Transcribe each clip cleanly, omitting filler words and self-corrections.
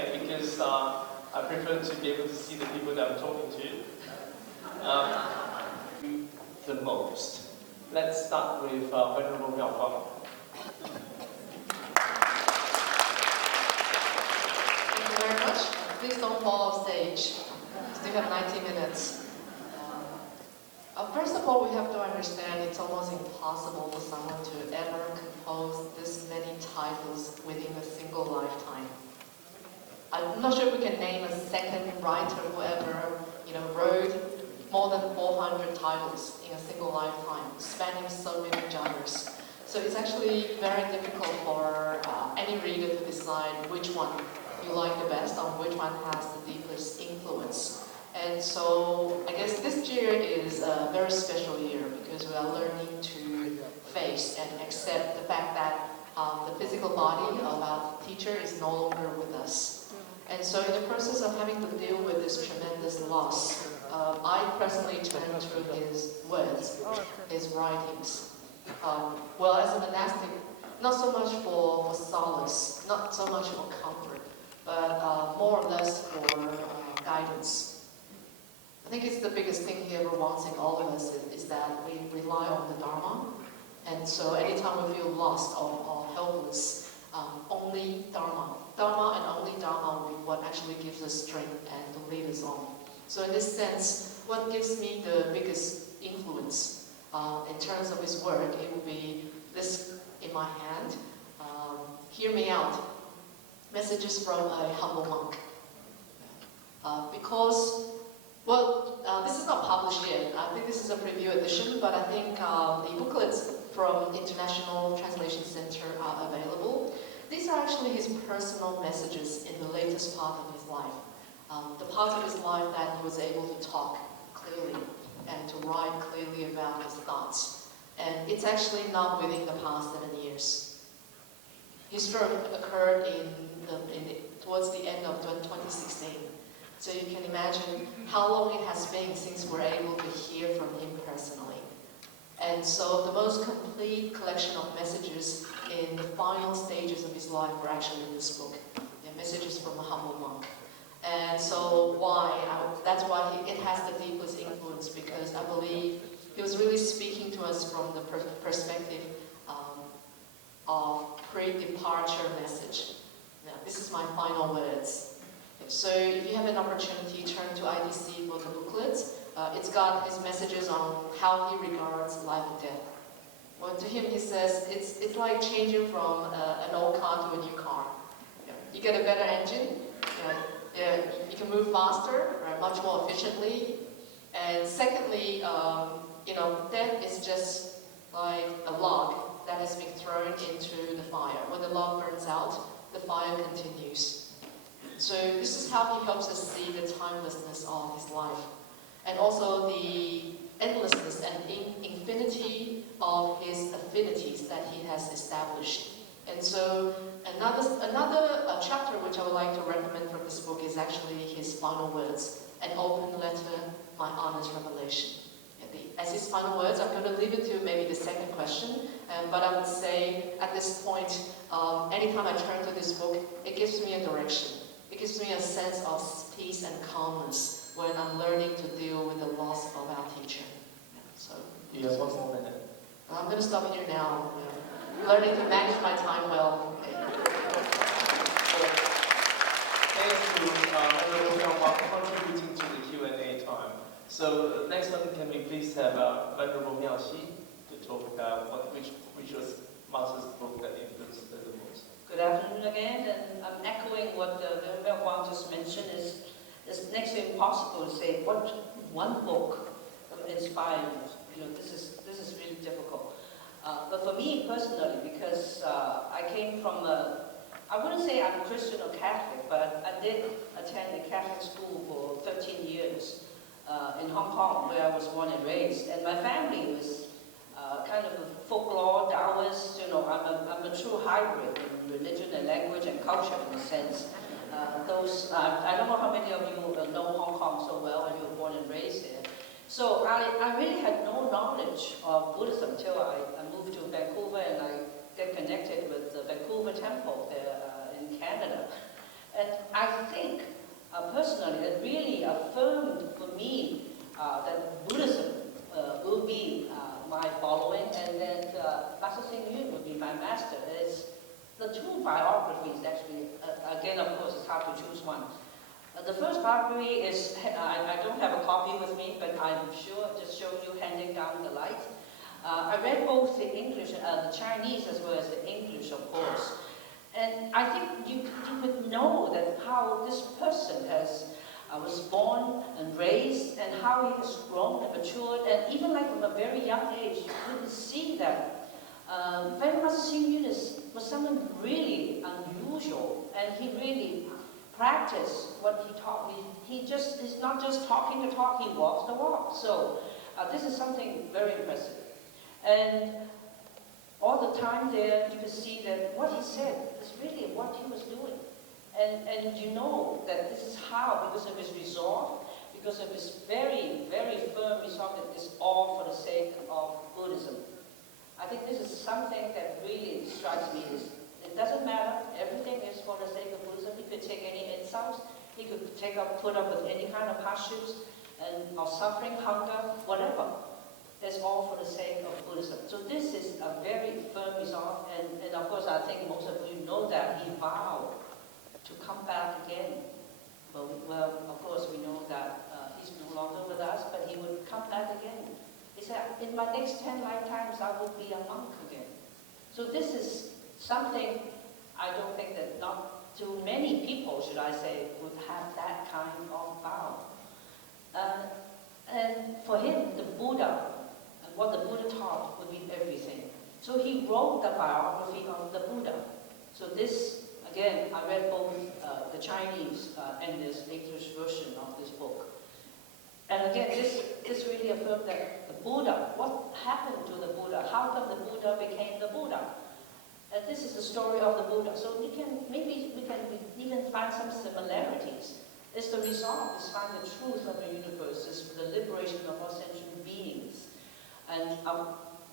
again because I prefer to be able to see the people that I'm talking to. The most. Let's start with Venerable妙光. Thank you very much. Please don't fall off stage. Still have 90 minutes. First of all, we have to understand it's almost impossible for someone to ever compose this many titles within a single lifetime. I'm not sure if we can name a second writer who ever, wrote more than 400 titles in a single lifetime, spanning so many genres. So it's actually very difficult for any reader to decide which one you like the best, or which one has the deepest influence. And so I guess this year is a very special year because we are learning to face and accept the fact that the physical body of our teacher is no longer with us. And so in the process of having to deal with this tremendous loss, I personally turned to his words, his writings. Well, as a monastic, not so much for solace, not so much for comfort, but more or less for guidance. I think it's the biggest thing he ever wants in all of us is that we rely on the Dharma. And so anytime we feel lost or helpless, only Dharma. Dharma and only Dharma will be what actually gives us strength and to lead us on. So in this sense, what gives me the biggest influence in terms of his work, it will be this in my hand. Hear me out. Messages from a humble monk. This is not published yet. I think this is a preview edition, but I think the booklets from International Translation Center are available. These are actually his personal messages in the latest part of his life. The part of his life that he was able to talk clearly and to write clearly about his thoughts. And it's actually not within the past 7 years. His stroke occurred towards the end of 2016. So you can imagine how long it has been since we're able to hear from him personally. And so the most complete collection of messages in the final stages of his life were actually in this book. Messages from a humble monk. And so that's why it has the deepest influence, because I believe he was really speaking to us from the perspective of pre-departure message. Now, this is my final words. So if you have an opportunity, turn to IDC for the booklets. It's got his messages on how he regards life and death. Well, to him, he says, it's like changing from an old car to a new car. You get a better engine, you can move faster, right, much more efficiently. And secondly, death is just like a log that has been thrown into the fire. When the log burns out, the fire continues. So this is how he helps us see the timelessness of his life, and also the endlessness and infinity of his affinities that he has established. And so another chapter which I would like to recommend from this book is actually his final words, an open letter, my honest revelation. As his final words, I'm going to leave it to maybe the second question, but I would say at this point, anytime I turn to this book, it gives me a direction. It gives me a sense of peace and calmness when I'm learning to deal with the loss of our teacher. So, you have 1 more minute. I'm going to stop here now. Learning to manage my time well. Thank you, Venerable妙for contributing to the Q&A time. So next one, can we please have Venerable Miao Xi to talk about which was Master's book that influenced the most. Good afternoon again, and I'm echoing what Venerable Huang just mentioned. It's next to impossible to say what one book inspired you. This is really difficult. But for me personally, because I came from I wouldn't say I'm Christian or Catholic, but I did attend a Catholic school for 13 years in Hong Kong, where I was born and raised, and my family was kind of a folklore, Taoist. I'm a true hybrid in religion and language and culture in a sense. I don't know how many of you know Hong Kong so well, and you were born and raised there. So I really had no knowledge of Buddhism until I moved to Vancouver and I get connected with the Vancouver Temple there in Canada. And I personally, that really affirmed for me that Buddhism will be my following, and that Master Hsing Yun will be my master. It's the two biographies, actually. Again, of course, it's hard to choose one. The first biography is, I don't have a copy with me, but I'm sure just show you handing down the light. I read both the English, the Chinese as well as the English, of course. And I think you would know that how this person was born and raised, and how he has grown and matured, and even like from a very young age, you could see that Venerable Master Hsing Yun was someone really unusual, and he really practiced what he taught. He just is not just talking the talk, he walks the walk. So this is something very impressive. And all the time there, you can see that what he said is really what he was doing. And you know that this is how, because of his resolve, because of his very, very firm resolve that it's all for the sake of Buddhism. I think this is something that really strikes me. It doesn't matter, everything is for the sake of Buddhism. He could take any insults, he could put up with any kind of hardships, or suffering, hunger, whatever. It's all for the sake of Buddhism. So this is a very firm resolve, and of course I think most of you know that he vowed to come back again. Well, of course we know that he's no longer with us, but he would come back again. He said, in my next 10 lifetimes I will be a monk again. So this is something I don't think that not too many people, should I say, would have that kind of vow. And for him, the Buddha, and what the Buddha taught would be everything. So he wrote the biography of the Buddha. So this, again, I read both the Chinese and this English version of this book. And again, this really affirmed that the Buddha, what happened to the Buddha? How come the Buddha became the Buddha? And this is the story of the Buddha. So maybe we can even find some similarities. It's the resolve, is find the truth of the universe, it's the liberation of all sentient beings. And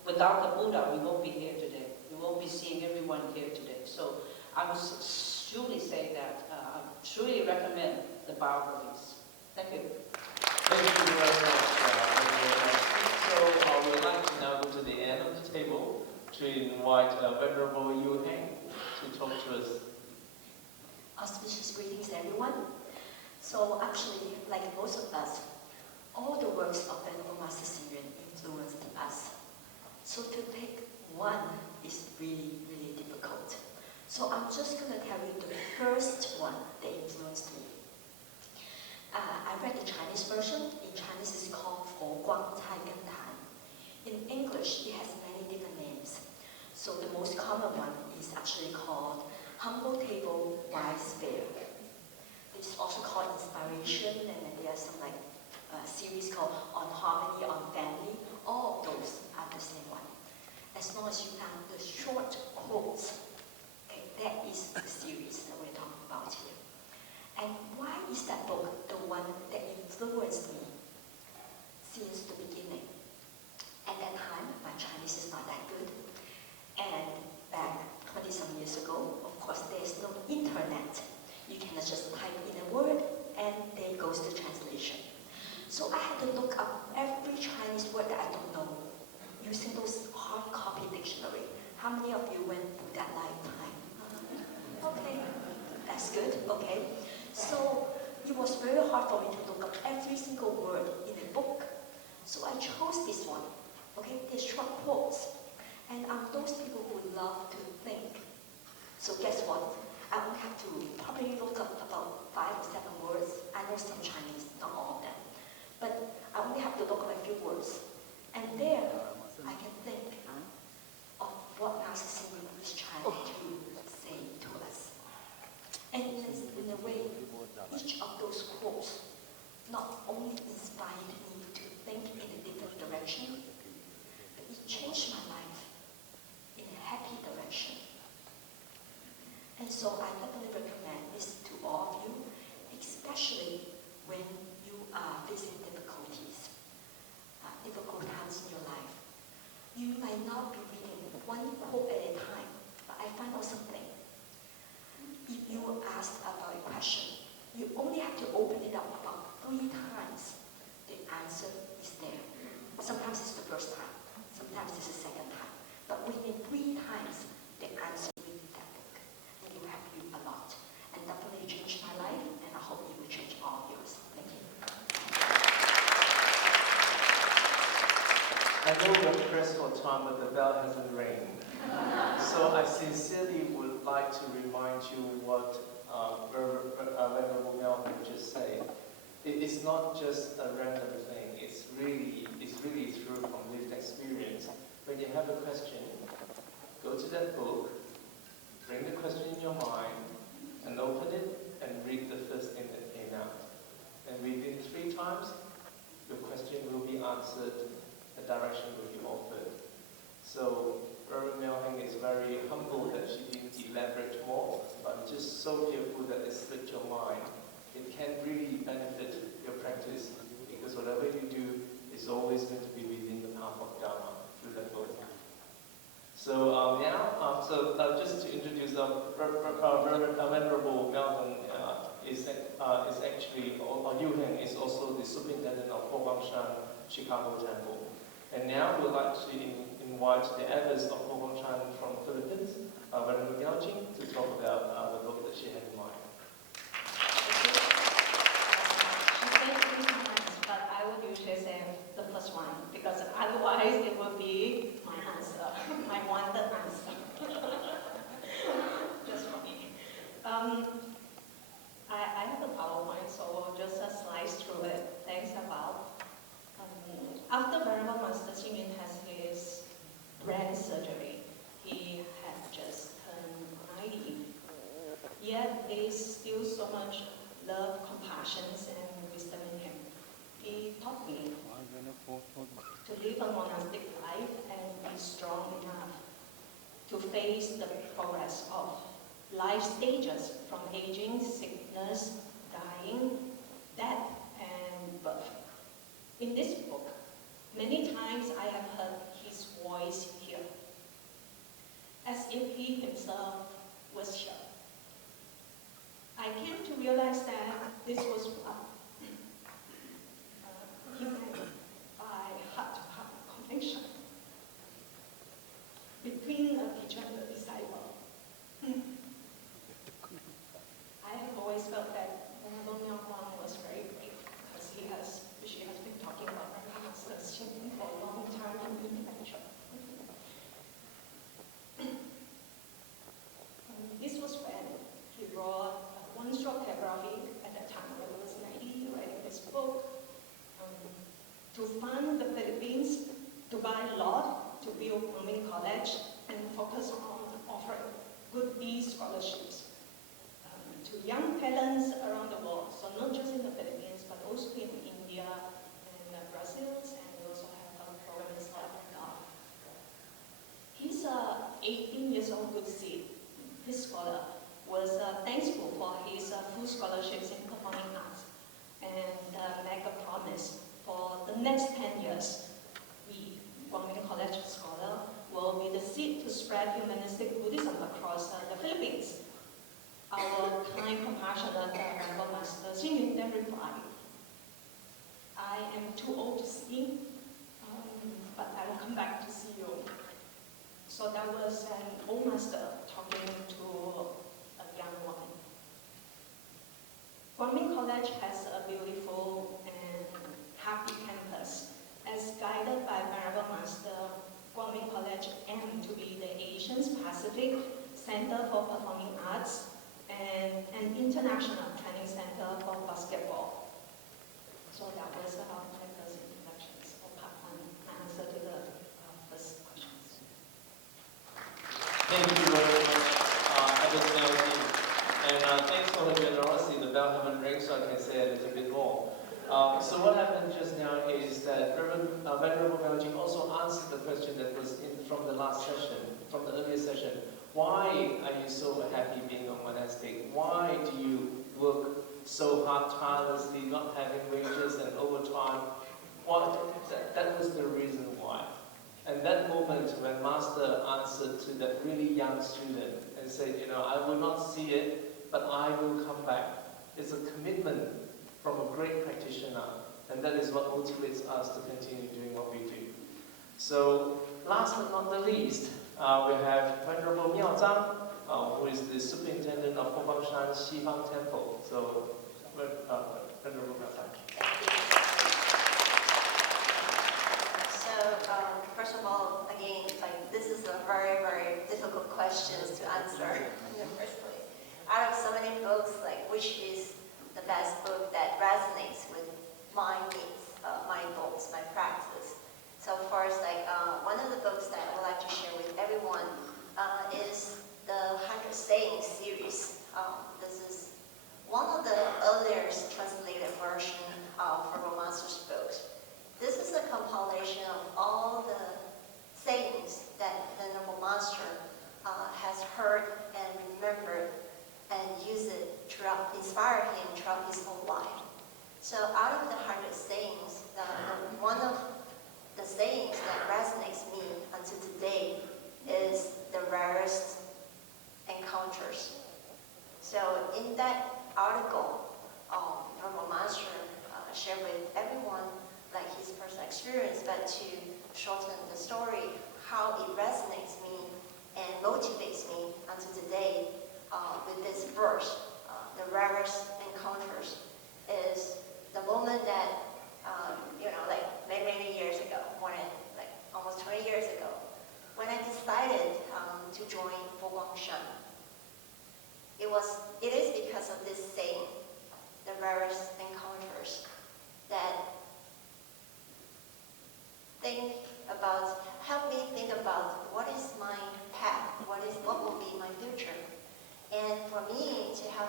without the Buddha, we won't be here today. We won't be seeing everyone here today. So I would truly say that I truly recommend the biographies. Thank you. Thank you very much. So we would like to now go to the end of the table to invite Venerable Yu Heng to talk to us. Auspicious greetings, everyone. So actually, like most of us, all the works of Venerable Master Hsing Yun influenced us. So to pick one is really, really difficult. So I'm just going to tell you the first one that influenced me. I read the Chinese version. In Chinese, it's called佛光会2023. In English, it has many different names. So the most common one is actually called Humble Table, Wise Fare. It's also called Inspiration, and then there's some like series called On Harmony, on Family. All of those are the same one. As long as you found the short quotes, okay, that is the series that we're talking about here. And why is that book the one that influenced me since the beginning? At that time, my Chinese is not that good. And back 20-some years ago, of course, there's no internet. You cannot just type in a word and there goes the translation. So I had to look up every Chinese word that I don't know using those hard copy dictionary. How many of you went through that lifetime? Okay, that's good, okay. So it was very hard for me to look up every single word in a book. So I chose this one, okay, they're short quotes. And I'm those people who love to think. So guess what? I only have to probably look up about 5 or 7 words. I know some Chinese, not all of them. But I only have to look up a few words. And there, I can think of what Master Hsing Yun is trying to say to us. And in a way, each of those quotes not only inspired me to think in a different direction, but it changed my life in a happy direction. And so I definitely recommend this to all of you, especially when you are facing difficulties, difficult times in your life. You might not be reading one quote at a time, but I find out something. If you ask about a question, you only have to open it I know we're pressed for time, but the bell hasn't rang. So I sincerely would like to remind you what Venerable Melvin just said. It's not just a random thing. It's really through from lived experience. When you have a question, go to that book, bring the question in your mind, and open it and read the first thing that came out. And within 3 times, your question will be answered, the direction will be offered. So Reverend Melvin is very humble that she didn't elaborate more, but I'm just so fearful that it slipped your mind. It can really benefit your practice, because whatever you do is always going to be within the path of Dharma through that book. So just to introduce Venerable Melvin is actually, or Yuhen is also the superintendent of Hobangshan Chicago Temple. And now we'd like to invite the abbess of Hobangshan from Philippines, Venerable Miaojing, to talk about the book that she had in mind. But I would usually say the first one, because otherwise it would be my answer, my wanted answer. Just for me. I have a PowerPoint, so we'll just slice through it. Thanks about. After Venerable Master Xingyin has his brain surgery, he had just turned 90. Yet there is still so much love, compassion, and wisdom in him. He taught me to live a monastic life and be strong enough to face the progress of life stages from aging, sickness, dying, death, and birth. In this book, many times I have heard his voice here, as if he himself was here. I came to realize that this was what he meant by heart-to-heart connection between a teacher and a disciple. I have always felt that Venerable Miaojing was very brave, because she has been talking about Venerable Master Xingyin for a long time in the lecture. This was when he wrote one-stroke calligraphy at that time when he was 90, writing this book, to fund the Philippines, to buy lot, to build Women's College, and focus on offering good B scholarships to young talents around the world. So not just in the Philippines, but also in India and Brazil, and we also have a program in South Africa. He's 18 years old good seed. This scholar was thankful for his full scholarships in performing arts, and make a promise for the next 10 years. We, Women's College scholar, will be the seed to spread humanistic Buddhism across the Philippines. Our kind, compassionate Venerable Master Xingyin then replied, I am too old to see, but I will come back to see you. So that was an old master talking to a young woman. Women's College has a beautiful and happy campus. As guided by Venerable Master, Women's College aimed to be the Asian Pacific Center for Performing Arts and an international training center for basketball. So that was my first introductions, or part one, my answer to the first questions. Thank you very much, Abbess Miaojing. And thanks for the generosity. The bell haven't rang, so I can say a little bit more. So what happened just now is that Venerable Miaojing also answered the question that was from the last session, from the earlier session. Why are you so happy being a monastic? Why do you work so hard, tirelessly, not having wages and overtime? That was the reason why. And that moment when Master answered to that really young student and said, I will not see it, but I will come back. It's a commitment from a great practitioner, and that is what motivates us to continue doing what we do. So, last but not the least, we have Venerable Miao who is the superintendent of Hobangshan Xifang Temple. So, Venerable Miao So, first of all, again, like this is a very, very difficult question to answer in the first place. Out of so many books, like which is the best book that resonates with my needs, my goals, my practice? So first, like one of the books that I would like to share with everyone is the 100 Sayings series. This is one of the earliest translated version of Verbal Master's books. This is a compilation of all the sayings that the Venerable Master has heard and remembered and used it throughout, inspired him throughout his whole life. So out of the 100 sayings, one of the sayings that resonates me until today is the rarest encounters. So in that article, Venerable Master shared with everyone like his personal experience, but to shorten the story, how it resonates me and motivates me until today with this verse. The rarest encounters is the moment that, like many years ago, more than like almost 20 years ago, when I decided to join Foguangshan. It is because of this saying, the rarest encounters, that help me think about what is my path, what will be my future. And for me to have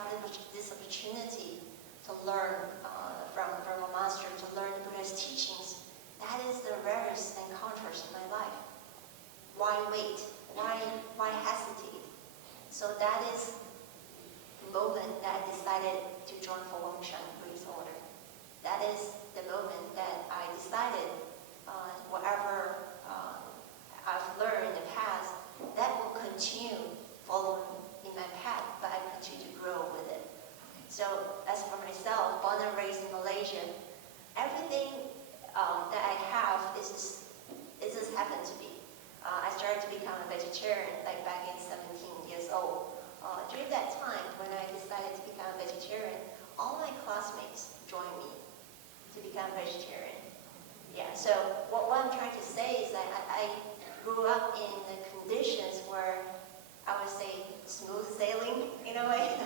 this opportunity to learn from a master, to learn the Buddha's teachings, that is the rarest encounters in my life. Why wait? Why hesitate? So that is the moment that I decided to join Foguangshan Buddhist order. That is the moment that I decided whatever I've learned in the past, that will continue following in my path, but I continue to grow with it. So as for myself, born and raised in Malaysia, everything that I have is just happened to be. I started to become a vegetarian like back in 17 years old. During that time, when I decided to become a vegetarian, all my classmates joined me to become vegetarian. Yeah, so what I'm trying to say is that I grew up in the conditions where I would say smooth sailing in a way.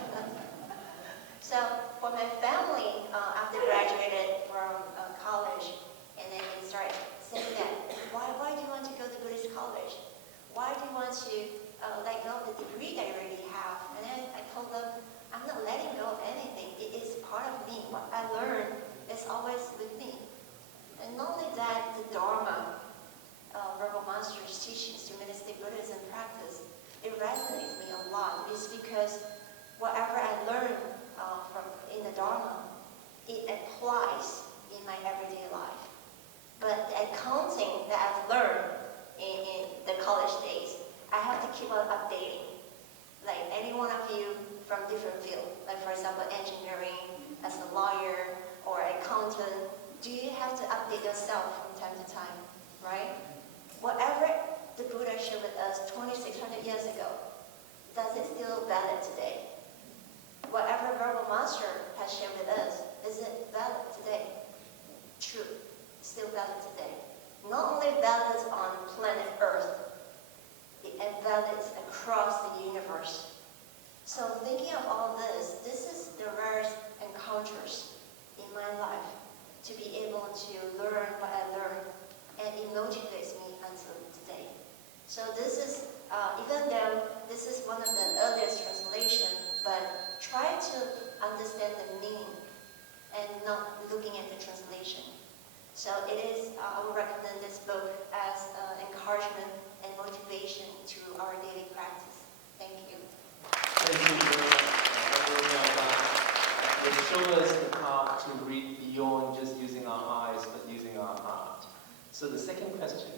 So for my family, after graduated from college, and then they started saying that, why do you want to go to Buddhist college? Why do you want to let go of the degree that you already have? And then I told them, I'm not letting go of anything. It is part of me. What I learned is always with me. And not only that, the Dharma, Verbal Master's teachings to Monastic Buddhism practice, it resonates me a lot. It's because whatever I learn in the Dharma, it applies in my everyday life. But the accounting that I've learned in the college days, I have to keep on updating. Like any one of you from different field, like for example, engineering, as a lawyer, or accountant, do you have to update yourself from time to time, right? Whatever the Buddha shared with us 2,600 years ago, does it still valid today? Whatever Verbal Master has shared with us, is it valid today? True, still valid today. Not only valid on planet Earth, it valid across the universe. So thinking of all this is the rarest encounters in my life, to be able to learn what I learned, and it motivates me until today. So this is, even though this is one of the earliest translation, but try to understand the meaning and not looking at the translation. So it is, I would recommend this book as encouragement and motivation to our daily practice. Thank you. Thank you very much. They show us the path to read beyond just using our eyes, but using our heart. So the second question,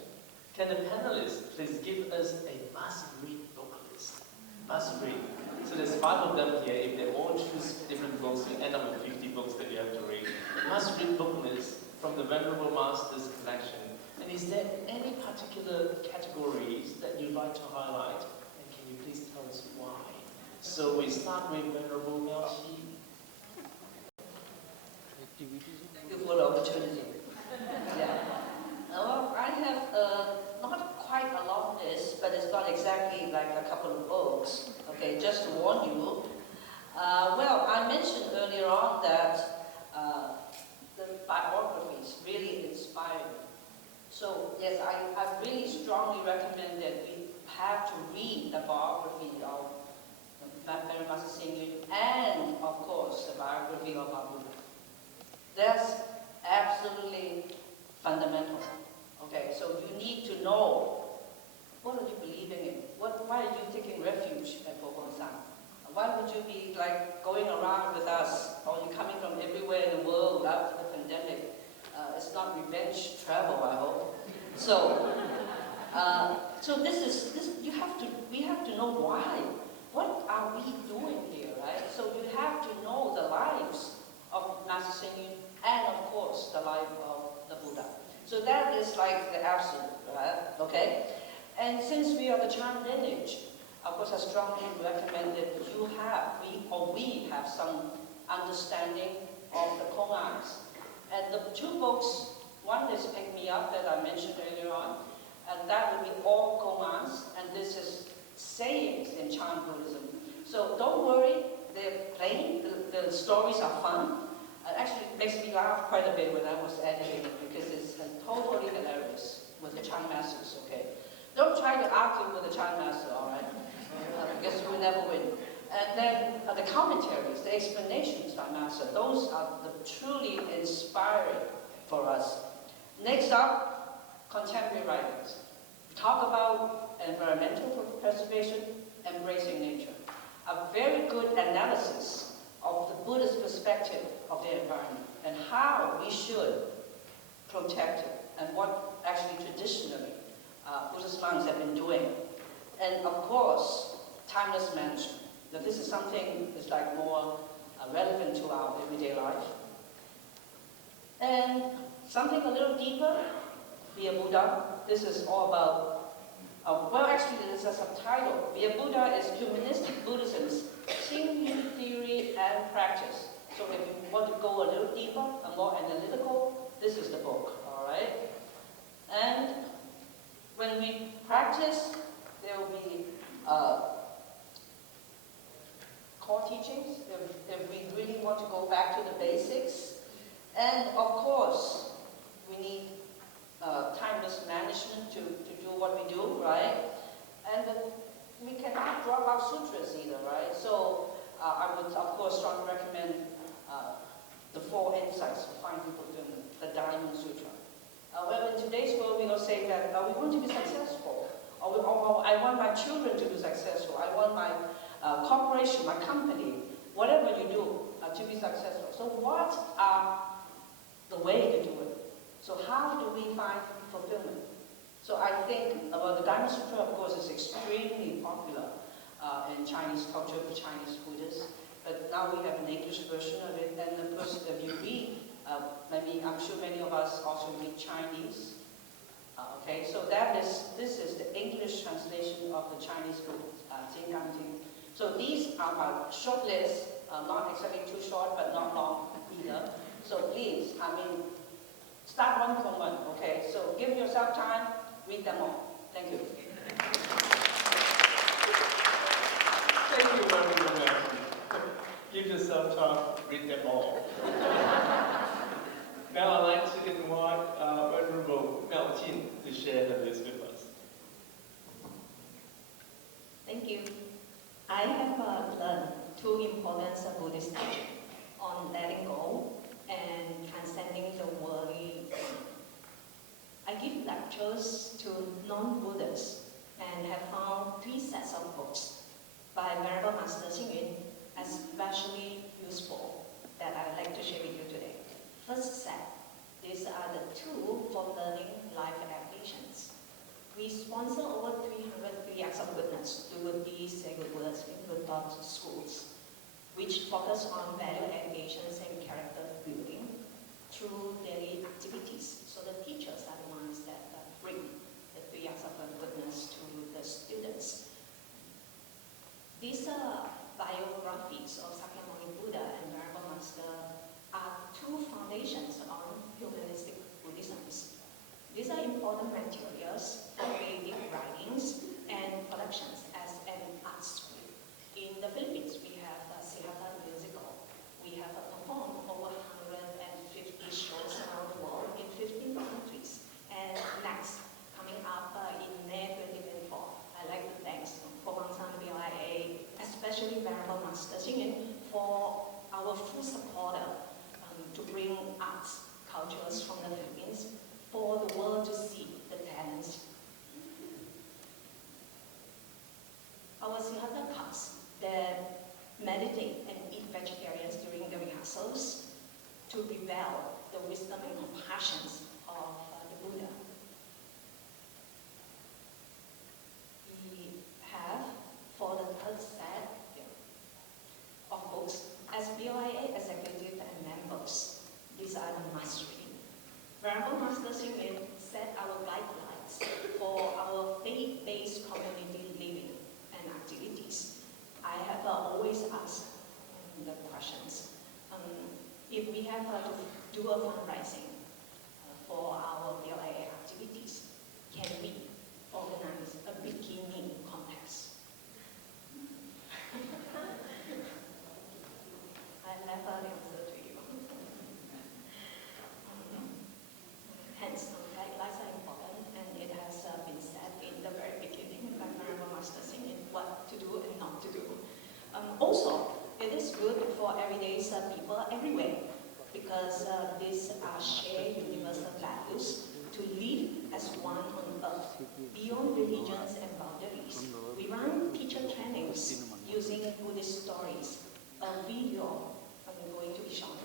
can the panelists please give us a must-read book list? Must-read. So there's 5 of them here. If they all choose different books, you end up with 50 books that you have to read. Must-read book list from the Venerable Master's collection. And is there any particular categories that you'd like to highlight? And can you please tell us why? So we start with Venerable Miaoxi. Thank you for the opportunity. Yeah. Well, I have not quite a long list, but it's not exactly like a couple of books. Okay, just to warn you. Well, I mentioned earlier on that the biographies really inspire me. So yes, I really strongly recommend that we have to read the biography of Venerable Master Hsing Yun and, of course, the biography of our Buddha. That's absolutely fundamental. Okay, so you need to know what are you believing in? Why are you taking refuge at Foguang-san? Why would you be like going around with us, or you coming from everywhere in the world after the pandemic? It's not revenge travel, I hope. So, we have to know why. What are we doing here, right? So you have to know the lives of Master Hsing Yun and, of course, the life of the Buddha. So that is like the absolute, right? Okay? And since we are the Chan lineage, of course, I strongly recommend that we have some understanding of the koans. And the two books, one is Pick Me Up that I mentioned earlier on, and that will be all koans, and this is sayings in Chan Buddhism. So don't worry, they're plain, the stories are fun. Actually, it makes me laugh quite a bit when I was editing it because it's totally hilarious with the Chan masters, okay? Don't try to argue with the Chan master, all right? Because you will never win. And then the commentaries, the explanations by master, those are the truly inspiring for us. Next up, contemporary writings. Talk about environmental preservation, embracing nature. A very good analysis of the Buddhist perspective of the environment and how we should protect it and what actually traditionally Buddhist monks have been doing. And of course, timeless management. Now this is something that's like more relevant to our everyday life. And something a little deeper, Be a Buddha. This is all about, well actually there's a subtitle. Be a Buddha is Humanistic Buddhism's Hsing Yun theory and practice. So if you want to go a little deeper and more analytical, this is the book, all right? And when we practice, there will be core teachings, if we really want to go back to the basics. And of course, we need timeless management to do what we do, right? And we cannot drop our sutras either, right? So I would, of course, strongly recommend the 4 insights for finding fulfillment, the Diamond Sutra. Well, in today's world, we will say that we want to be successful, or I want my children to be successful, I want my corporation, my company, whatever you do, to be successful. So what are the way to do it? So how do we find fulfillment? So I think the Diamond Sutra, of course, is extremely popular in Chinese culture for Chinese Buddhists. But now we have an English version of it, and of course, if you read, I'm sure many of us also read Chinese. Okay, so this is the English translation of the Chinese book, Jing Gang Jing. So these are my short list, not exactly too short, but not long either. So please, start one from one, okay? So give yourself time, read them all. Thank you. Thank you very much. Give yourself time, read them all. Now I'd like to invite Venerable妙净to share the list with us. Thank you. I have learned 2 important Buddhist teachings on letting go and transcending the worldly. I give lectures to non-Buddhists and have found 3 sets of books by Venerable Master Hsing Yun especially useful that I would like to share with you today. First set, these are the 2 for learning life applications. We sponsor over 303 acts of goodness to Buddhist sacred Buddhas in Buddha schools, which focus on value educations and character building through daily activities. So the teachers are the ones that bring the 3 acts of goodness to the students. These biographies of Sakyamuni Buddha and Venerable Master are 2 foundations on humanistic Buddhism. These are full supporter to bring arts, cultures from the Philippines for the world to see the talents. Our Siddhartha cast that meditate and eat vegetarians during the rehearsals to reveal the wisdom and compassion of the Buddha. We have, for the third set of books, as BOIA executive and members, these are the mastery. Venerable Master Xing set our guidelines for our faith-based community living and activities. I have always asked the questions. If we have to do a fundraising for our BOIA activities, can we organize a bikini contest? I left the answer to you. Hence, guidelines are important, and it has been said in the very beginning by Venerable Master Xing what to do and not to do. Also, it is good for everyday people everywhere, because these are shared universal values to live as one on earth, beyond religions and boundaries. We run teacher trainings using Buddhist stories. A video I'm going to be shown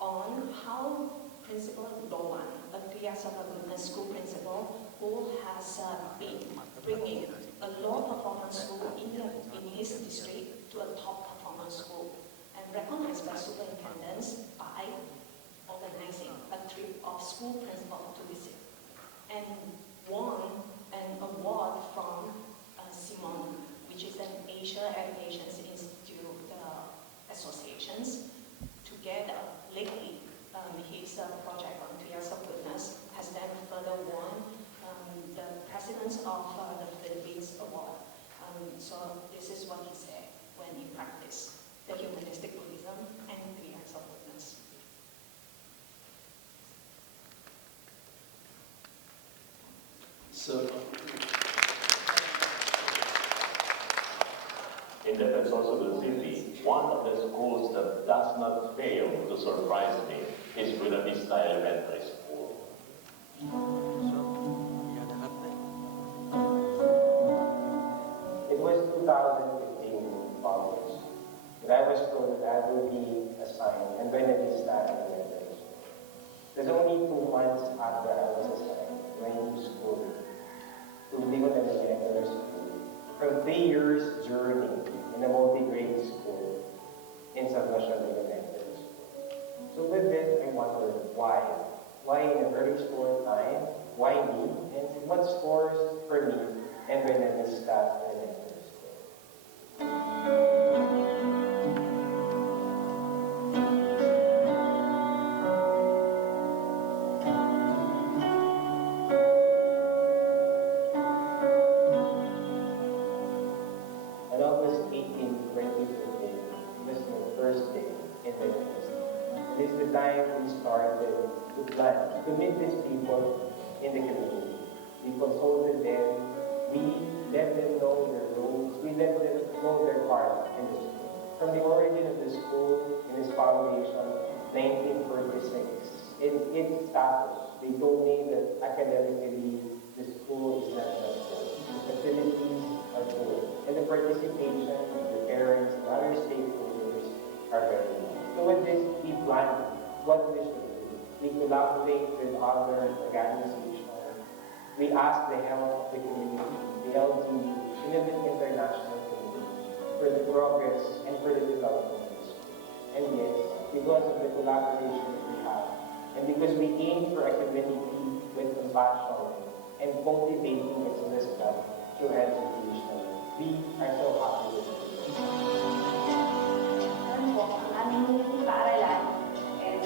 on how Principal Lowan, a Kriyasava Goodness School principal, who has been bringing a low performance school in his district to a top performance school, and recognized by superintendents by organizing a trip of school principal to visit, and won an award from Simon, which is an Asia Education Institute associations. Together, lately, his project on 2 years of goodness has then further won the President of the Philippines Award. So this is what he said when he practiced the humanistic Buddhism and 3 years of goodness. So, in defense also of the city, one of the schools that does not fail to surprise me is Buena Vista Elementary School. It was 2015 August, and I was told that I will be assigned in Buena Vista Elementary School. It was only 2 months after I was assigned to my new school, to Lingon Elementary School, from 3 years journey in a multi-grade school in Salvation Elementary School. So with this, I wondered why? Why in a very short time? Why me? And what scores for me and Buena Vista Elementary School? On August 18, 2015, was my first day in the university. It is the time we started to plan to meet these people in the community. We consulted them, we let them know their roles, we let them know their part in the school. From the origin of the school in its foundation, 1946, in its status, they told me that academically the school is not that good. The facilities are good, and the participation of the parents and other stakeholders are very good. So with this, we planned what we should do. We collaborate with other organizations. We ask the help of the community, the LGU, and the international community for the progress and for the development of the school. And yes, because of the collaboration that we have, and because we aim for a community with compassion and cultivating its wisdom through education, we are so happy with it. Ano po, ang aming paaralan,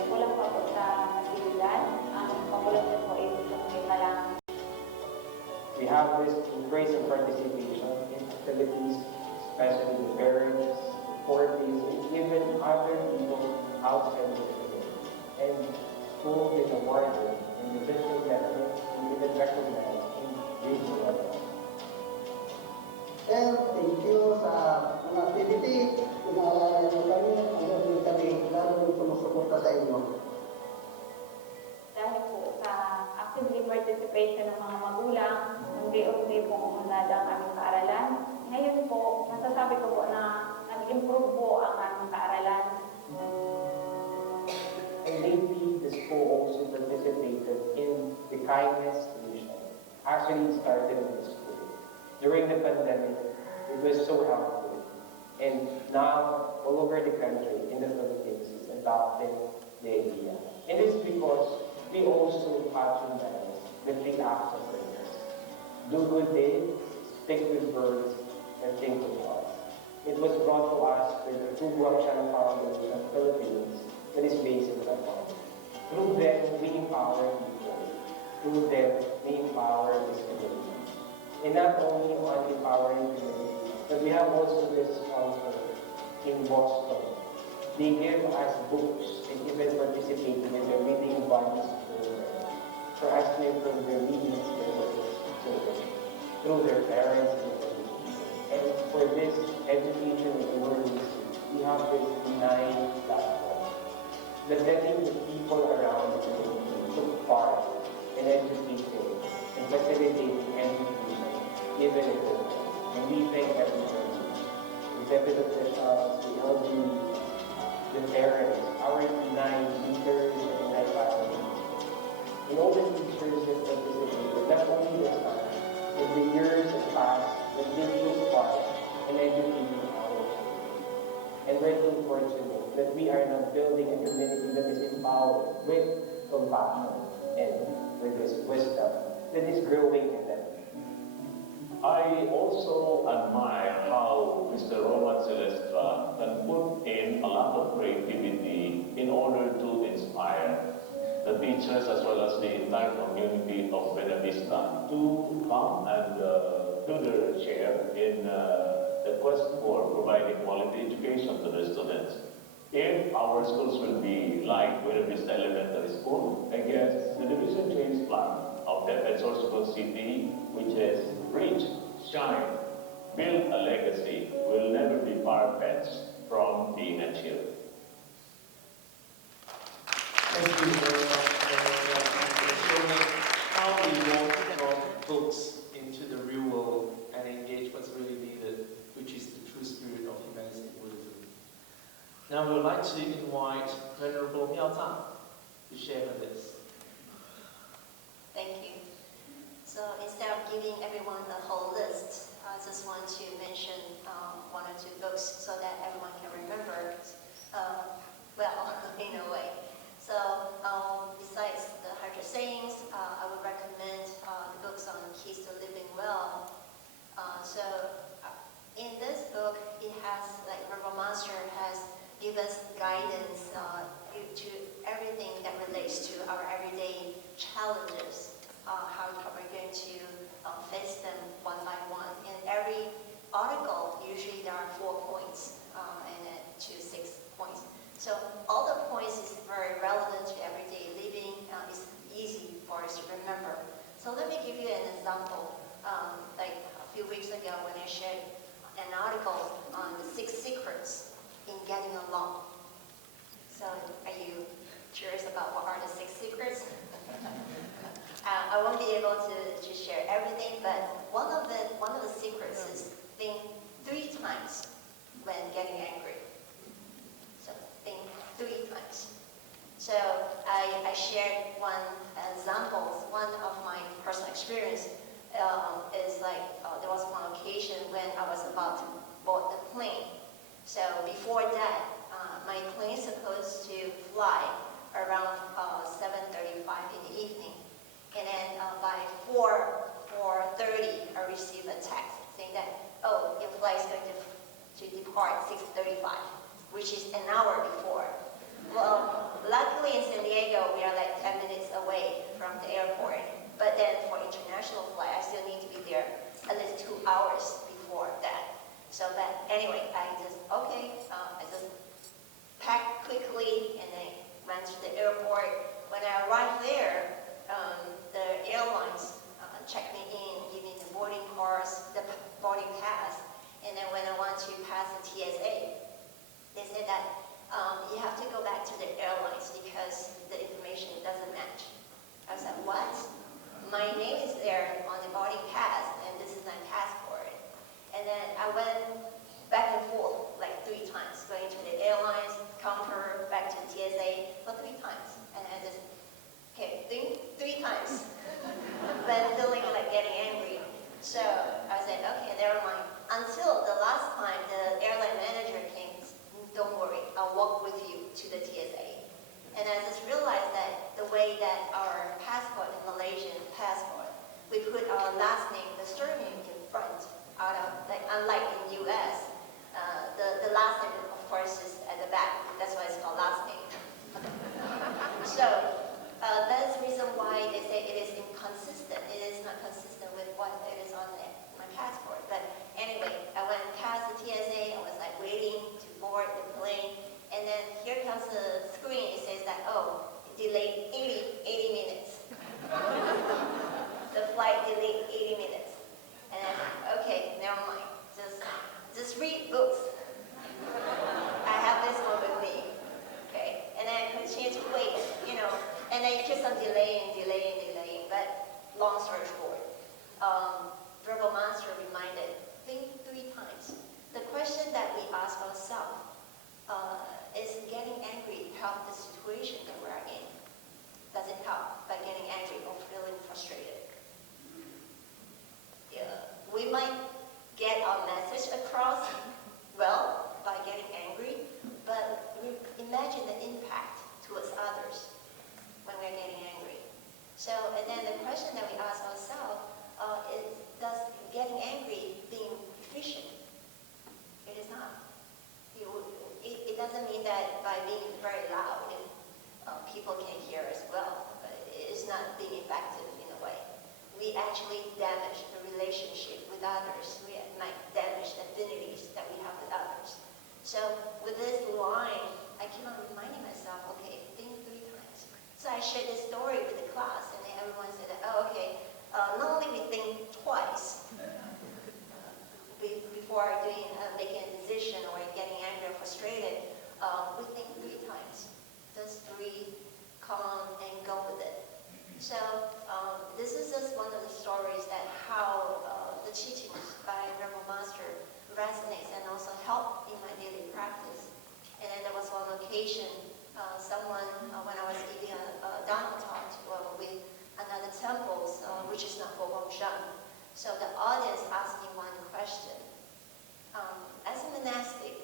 kulang pa po sa fasilidad. Ang pakulang din po ay may lang. We have this increase in participation in activities, especially the parents, authorities, and even other people outside the community. And school is awarded in the district level and even recognized in regional level. Thank you sa mga activity. Pinaalala niyo kami, hanggang kami participation ng mga magulang, unti-unti pong umunlad ang aming paaralan. Ngayon po, masasabi ko po na nag-improve po ang aming paaralan. And lately, the school also participated in the kindness mission. Actually, it started in the school. During the pandemic, it was so helpful. And now, all over the country, in the Philippines, is adopting the idea. And it's because we also patronize the three acts of goodness. Do good deeds, speak with birds, and think with God. It was brought to us with the Tubuakshan Foundation of Philippines that is based in Japan. Through them, we empower people. Through them, we empower this community. And not only on empowering community, but we have also this sponsor in Boston. They give us books and even participating in the reading buddies program for us to improve their reading skills of children through their parents and education. And for this education and learning, we have this 9 platforms that letting the people around the community took part in educating and facilitating education, even in the home. And we thank everybody, executive officials, the elderly, the parents, our 9 leaders and 9 faculty, and all the teachers that participated, not only this time, but the years that passed, that they took part in educating our children. And we're so fortunate that we are now building a community that is empowered with compassion and with this wisdom that is growing in them. I also admire how Mr. Roman Celestra can put in a lot of creativity in order to inspire the teachers as well as the entire community of Buena Vista to come and do their share in the quest for providing quality education to the students. If our schools will be like Buena Vista Elementary School, I guess the division change plan of the Resourceful City, which is reach, shine, build a legacy, will never be far-fetched from being achieved. Thank you very much for showing how we want to bring books into the real world and engage what's really needed, which is the true spirit of humanistic Buddhism. Now we would like to invite Venerable妙藏 to share with us. Thank you. So instead of giving everyone the whole list, I just want to mention 1 or 2 books so that everyone can remember well, in a way. So besides the 100 sayings, I would recommend the books on keys to living well. So in this book, it has, like Venerable Master has given us guidance to everything that relates to our everyday challenges, how we're going to face them one by one. In every article, usually there are 4 points and then 2 6 points. So all the points is very relevant to everyday living. It's easy for us to remember. So let me give you an example. Like a few weeks ago when I shared an article on the 6 secrets in getting along. So are you curious about what are the 6 secrets? I won't be able to share everything, but one of the secrets is think 3 times when getting angry. So think 3 times. So I shared one example. One of my personal experience is like there was one occasion when I was about to board the plane. So before that, my plane is supposed to fly around 7:35 in the evening. And then by 4:30, I received a text saying that, oh, your flight is going to depart 6:35, which is an hour before. Well, luckily in San Diego, we are like 10 minutes away from the airport. But then for international flight, I still need to be there at least 2 hours before that. So but anyway, I just packed quickly and then went to the airport. When I arrived there, the airlines checked me in, give me the boarding pass, and then when I want to pass the TSA, they said that you have to go back to the airlines because the information doesn't match. I was like, what? my name is there on the boarding pass, and this is my passport. And then I went back and forth like 3 times, going to the airlines counter, back to TSA for 3 times. And I just, okay, 3 times. But feeling like getting angry. So I said, okay, never mind. Until the last time the airline manager came, don't worry, I'll walk with you to the TSA. And I just realized that the way that our passport, in Malaysian passport, we put our last name, the surname in front, unlike in US, the last name, of course, is at the back. That's why it's called last name. So that's the reason why they say it is inconsistent. It is not consistent with what it is on my passport. But anyway, I went past the TSA. I was like waiting to board the plane. And then here comes the screen. It says that, oh, delayed 80 minutes. The flight delayed 80 minutes. And I said, okay, never mind. Just read books. I have this one with me. Okay. And then I continue to wait, and then it keeps on delaying. But long story short, Verbal Master reminded, think 3 times. The question that we ask ourselves, is getting angry help the situation that we're in? Does it help by getting angry or feeling frustrated? Yeah. We might get our message across well by getting angry, but we imagine the impact towards others when we're getting angry. So, and then the question that we ask ourselves is, does getting angry being efficient? It is not. It doesn't mean that by being very loud, people can hear as well. But it's not being effective in a way. We actually damage the relationship with others. We might damage the affinities that we have with others. So with this line, I keep on reminding myself, okay, think 3 times. So I shared this story with the class, and then everyone said, oh, okay, not only we think twice before making a decision or getting angry or frustrated, we think 3 times. Just 3, calm, and go with it. So this is just one of the stories that how the teachings by Verbal Master resonates and also help in my daily practice. And then there was one occasion, someone, when I was giving a Dharma talk with another temple, which is not for Wangshan. So the audience asked me one question. As a monastic,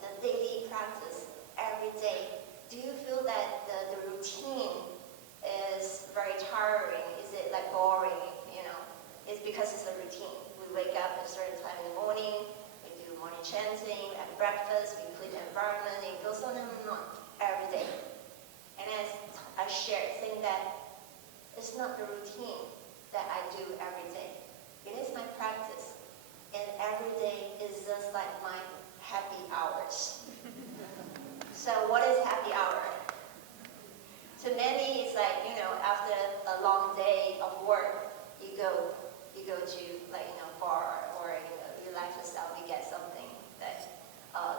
the daily practice every day, do you feel that the routine is very tiring? Is it like boring? It's because it's a routine. We wake up at a certain time in the morning, we do morning chanting, we have breakfast, we clean the environment, and it goes on and on every day. And as I shared, saying that it's not the routine that I do every day. It is my practice. And every day is just like my happy hours. So what is happy hour? To many, it's like, after a long day of work, you go to bar or relax yourself, you get something that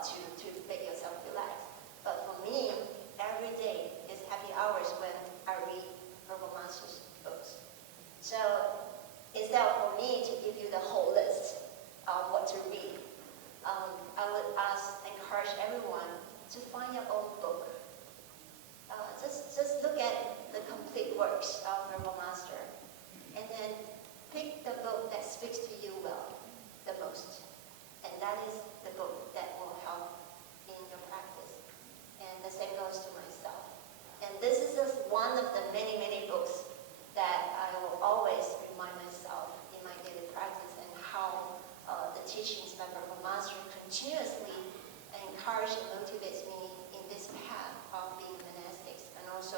to make yourself relax. But for me, every day is happy hours when I read Verbal Master's books. So instead of for me to give you the whole list of what to read, I would encourage everyone to find your own book. Just look at the complete works of Verbal Master, and then pick the book that speaks to you well, the most. And that is the book that will help in your practice. And the same goes to myself. And this is just one of the many, many books that I will always remind myself in my daily practice, and how the teachings by Verbal Master continuously encourage and motivates me in this path of being monastics. And also,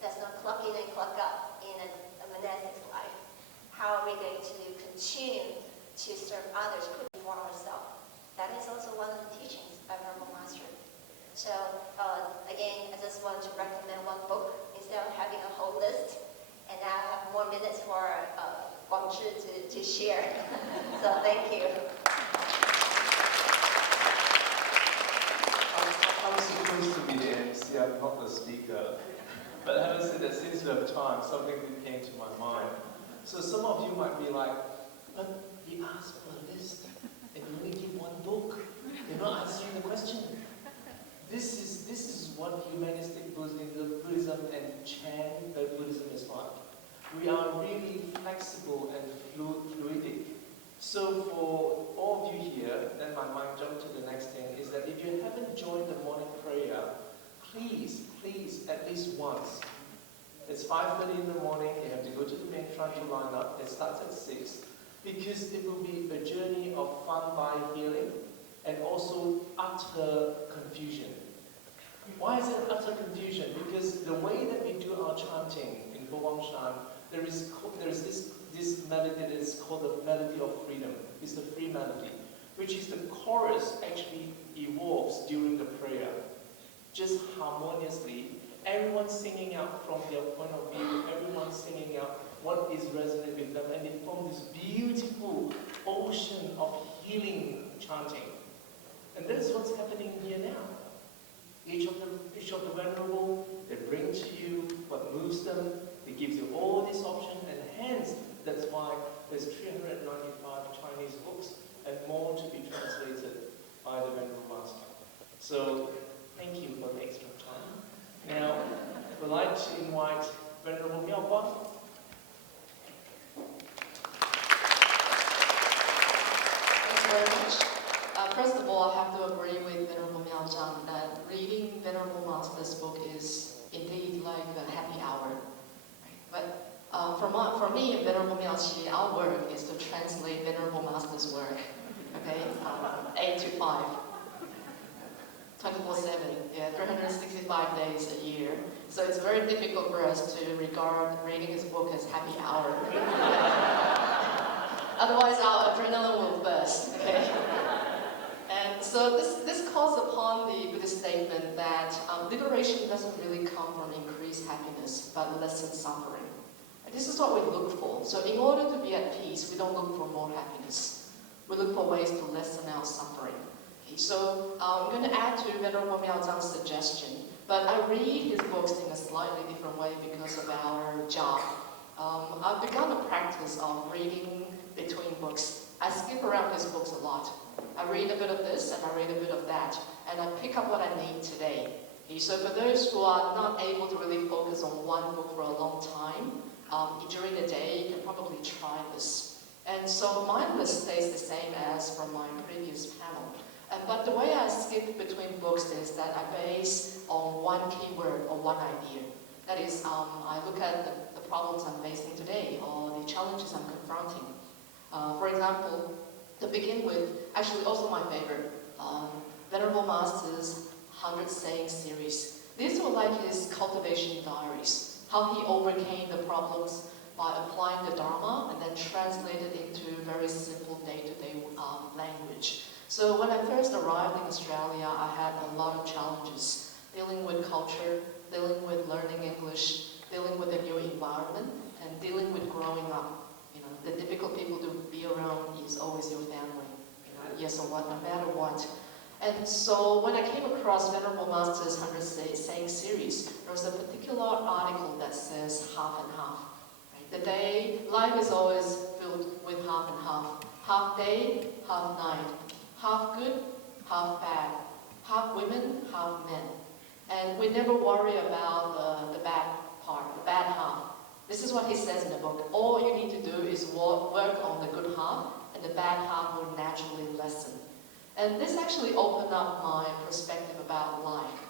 there's no clock in and clock up in a monastic's life. How are we going to continue to serve others, put before ourselves? That is also one of the teachings by Verbal Master. So again, I just want to recommend one book instead of having a whole list. And I have more minutes for Guangzhi to share. So thank you. I'm supposed to be the MC, I'm not the speaker. But having said that, since we have time, something came to my mind. So some of you might be like, but he asked for a list, and you only give one book. You're not answering the question. This is what humanistic Buddhism and Chan Buddhism is like. We are really flexible and fluidic. So for all of you here, then my mind jumped to the next thing, is that if you haven't joined the morning prayer, please, at least once. It's 5:30 in the morning, you have to go to the main shrine to line up, it starts at 6, because it will be a journey of fun by healing, and also utter confusion. Why is it utter confusion? Because the way that we do our chanting in Huangshan, there is this melody that is called the melody of freedom. It's the free melody, which is the chorus actually evolves during the prayer. Just harmoniously, everyone singing out from their point of view, everyone singing out what is resonant with them, and they form this beautiful ocean of healing chanting. And that's what's happening here now. Each of the venerable, they bring to you what moves them, it gives you all these options, and hence, that's why there's 395 Chinese books and more to be translated by the Venerable Master. So, thank you for the extra time. Now, we'd like to invite Venerable妙光. Thanks very much. First of all, I have to agree with Venerable Miao Zhang that reading Venerable Master's book is indeed like a happy hour. But for me and Venerable Miao Qi, our work is to translate Venerable Master's work, okay, 8 to 5, 24/7, 365 days a year. So it's very difficult for us to regard reading his book as happy hour. Otherwise, our adrenaline will burst, okay? And so this calls upon the Buddhist statement that liberation doesn't really come from increased happiness, but lessened suffering. And this is what we look for. So in order to be at peace, we don't look for more happiness. We look for ways to lessen our suffering. Okay, so I'm going to add to Venerable Miao Zhang's suggestion, but I read his books in a slightly different way because of our job. I've begun a practice of reading between books. I skip around his books a lot. I read a bit of this and I read a bit of that, and I pick up what I need today. Okay, so for those who are not able to really focus on one book for a long time, during the day, you can probably try this. And so mine list stays the same as from my previous panel. But the way I skip between books is that I base on one keyword or one idea. That is, I look at the problems I'm facing today or the challenges I'm confronting. For example, to begin with, actually also my favorite, Venerable Master's 100 Sayings series. These were like his cultivation diaries, how he overcame the problems by applying the Dharma and then translated into very simple day-to-day language. So when I first arrived in Australia, I had a lot of challenges, dealing with culture, dealing with learning English, dealing with a new environment, and dealing with growing up. You know, the difficult people to be around is always your family, you know, yes or what, no matter what. And so when I came across Venerable Master's 100 Sayings series, there was a particular article that says half and half. Right? The day, life is always filled with half and half. Half day, half night. Half good, half bad. Half women, half men. And we never worry about the bad part, the bad half. This is what he says in the book. All you need to do is work on the good half, and the bad half will naturally lessen. And this actually opened up my perspective about life.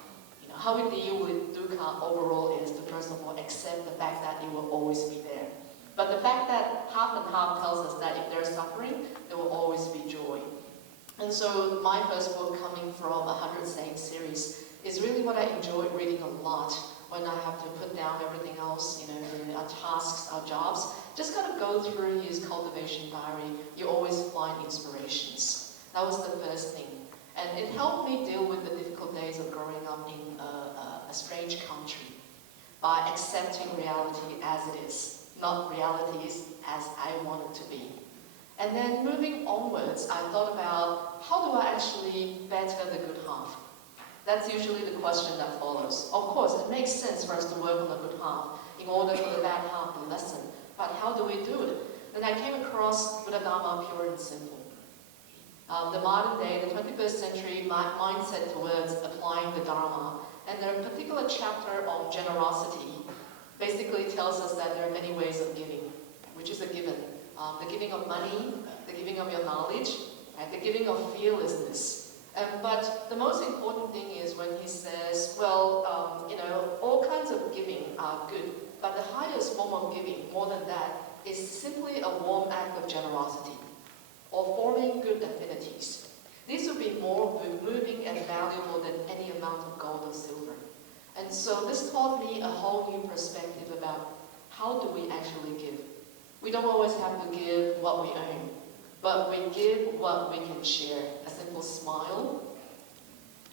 You know, how we deal with dukkha overall is to first of all accept the fact that it will always be there. But the fact that half and half tells us that if there's suffering, there will always be joy. And so my first book, coming from 100 Sayings series, is really what I enjoy reading a lot when I have to put down everything else, you know, our tasks, our jobs. Just gotta go through his cultivation diary. You always find inspirations. That was the first thing. And it helped me deal with the difficult days of growing up in a strange country by accepting reality as it is, not realities as I want it to be. And then moving onwards, I thought about how do I actually better the good half? That's usually the question that follows. Of course, it makes sense for us to work on the good half in order for the bad half to lessen. But how do we do it? Then I came across Buddha Dharma Pure and Simple. The modern day, the 21st century mindset towards applying the Dharma, and there are a particular chapter on generosity basically tells us that there are many ways of giving, which is a given. The giving of money, the giving of your knowledge, right? The giving of fearlessness. But the most important thing is when he says, well, all kinds of giving are good, but the highest form of giving, more than that, is simply a warm act of generosity or forming good affinities. These would be more moving and valuable than any amount of gold or silver. And so this taught me a whole new perspective about how do we actually give. We don't always have to give what we own, but we give what we can share. A simple smile,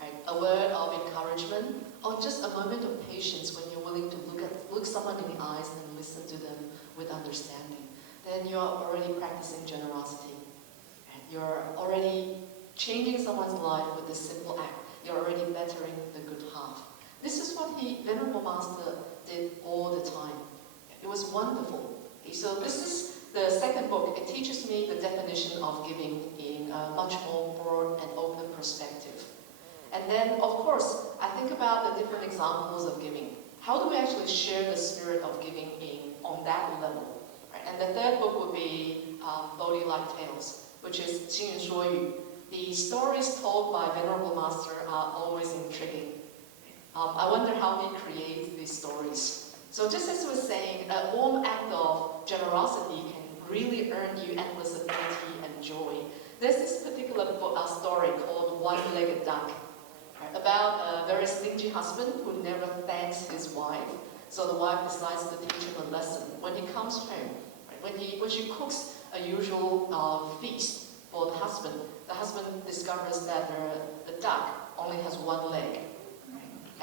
right? A word of encouragement, or just a moment of patience when you're willing to look someone in the eyes and listen to them with understanding. Then you're already practicing generosity. And you're already changing someone's life with this simple act. You're already bettering the good half. This is what Venerable Master did all the time. It was wonderful. So this is the second book. It teaches me the definition of giving in a much more broad and open perspective. And then, of course, I think about the different examples of giving. How do we actually share the spirit of giving on that level? Right? And the third book would be Bodhi-like Tales, which is 经云说语. The stories told by Venerable Master are always intriguing. I wonder how he creates these stories. So just as we were saying, a warm act of generosity can really earn you endless affinity and joy. There's this particular story called One-Legged Duck, right, about a very stingy husband who never thanks his wife. So the wife decides to teach him a lesson. When he comes home, right, when she cooks a usual feast for the husband discovers that the duck only has one leg.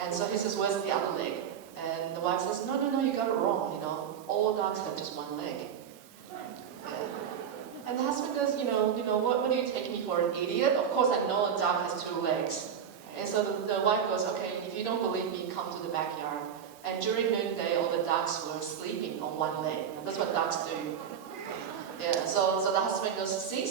And so he says, where's the other leg? And the wife says, no, you got it wrong, all ducks have just one leg. And the husband goes, what do you take me for, an idiot? Of course I know a duck has two legs. And so the wife goes, okay, if you don't believe me, come to the backyard. And during noonday, all the ducks were sleeping on one leg. That's what ducks do. Yeah, so the husband goes, see,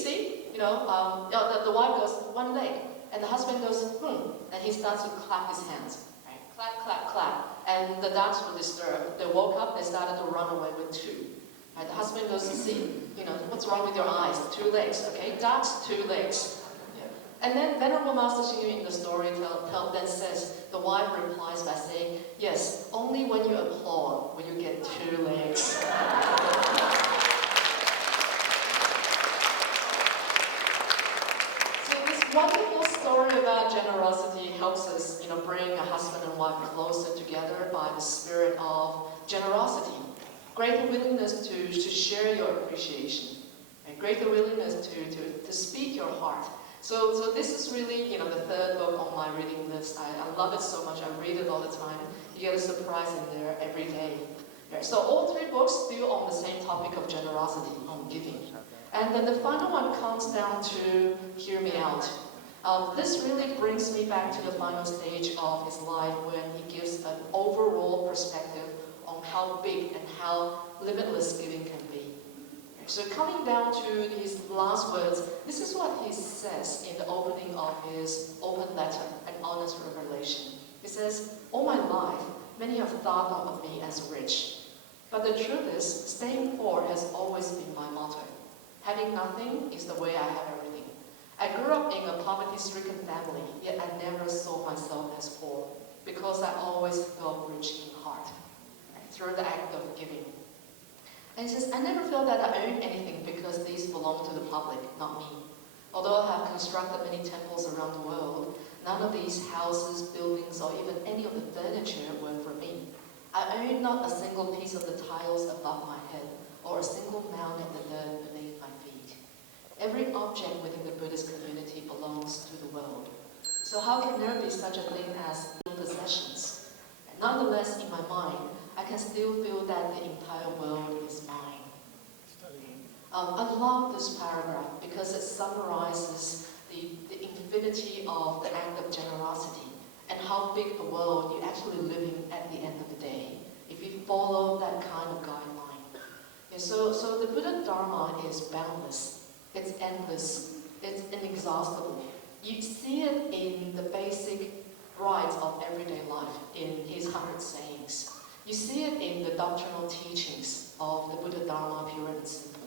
the wife goes, one leg. And the husband goes, and he starts to clap his hands. Right? Clap, clap, clap. And the ducks were disturbed. They woke up, they started to run away with two. Right? The husband goes, see, what's wrong with your eyes? Two legs, okay? Ducks, two legs. Yeah. And then Venerable Master Xing in the story then says, the wife replies by saying, yes, only when you applaud will you get two legs. Wonderful story about generosity helps us, bring a husband and wife closer together by the spirit of generosity. Greater willingness to share your appreciation, and greater willingness to speak your heart. So this is really, the third book on my reading list. I love it so much. I read it all the time. You get a surprise in there every day. So all three books deal on the same topic of generosity, on giving. And then the final one comes down to hear me out. This really brings me back to the final stage of his life when he gives an overall perspective on how big and how limitless giving can be. So coming down to these last words, this is what he says in the opening of his open letter, an honest revelation. He says, all my life, many have thought of me as rich. But the truth is, staying poor has always been my motto. Having nothing is the way I have everything. I grew up in a poverty-stricken family, yet I never saw myself as poor, because I always felt rich in heart, right, through the act of giving. And he says, I never felt that I owned anything because these belong to the public, not me. Although I have constructed many temples around the world, none of these houses, buildings, or even any of the furniture were for me. I owned not a single piece of the tiles above my head, or a single mound of the dirt beneath my feet. Every object within the Buddhist community belongs to the world. So how can there be such a thing as possessions? And nonetheless, in my mind, I can still feel that the entire world is mine. I love this paragraph because it summarizes the infinity of the act of generosity and how big a world you actually live in at the end of the day, if you follow that kind of guideline. Yeah, so the Buddha Dharma is boundless, it's endless, it's inexhaustible. You see it in the basic rites of everyday life, in his 100 sayings. You see it in the doctrinal teachings of the Buddha Dharma, pure and simple.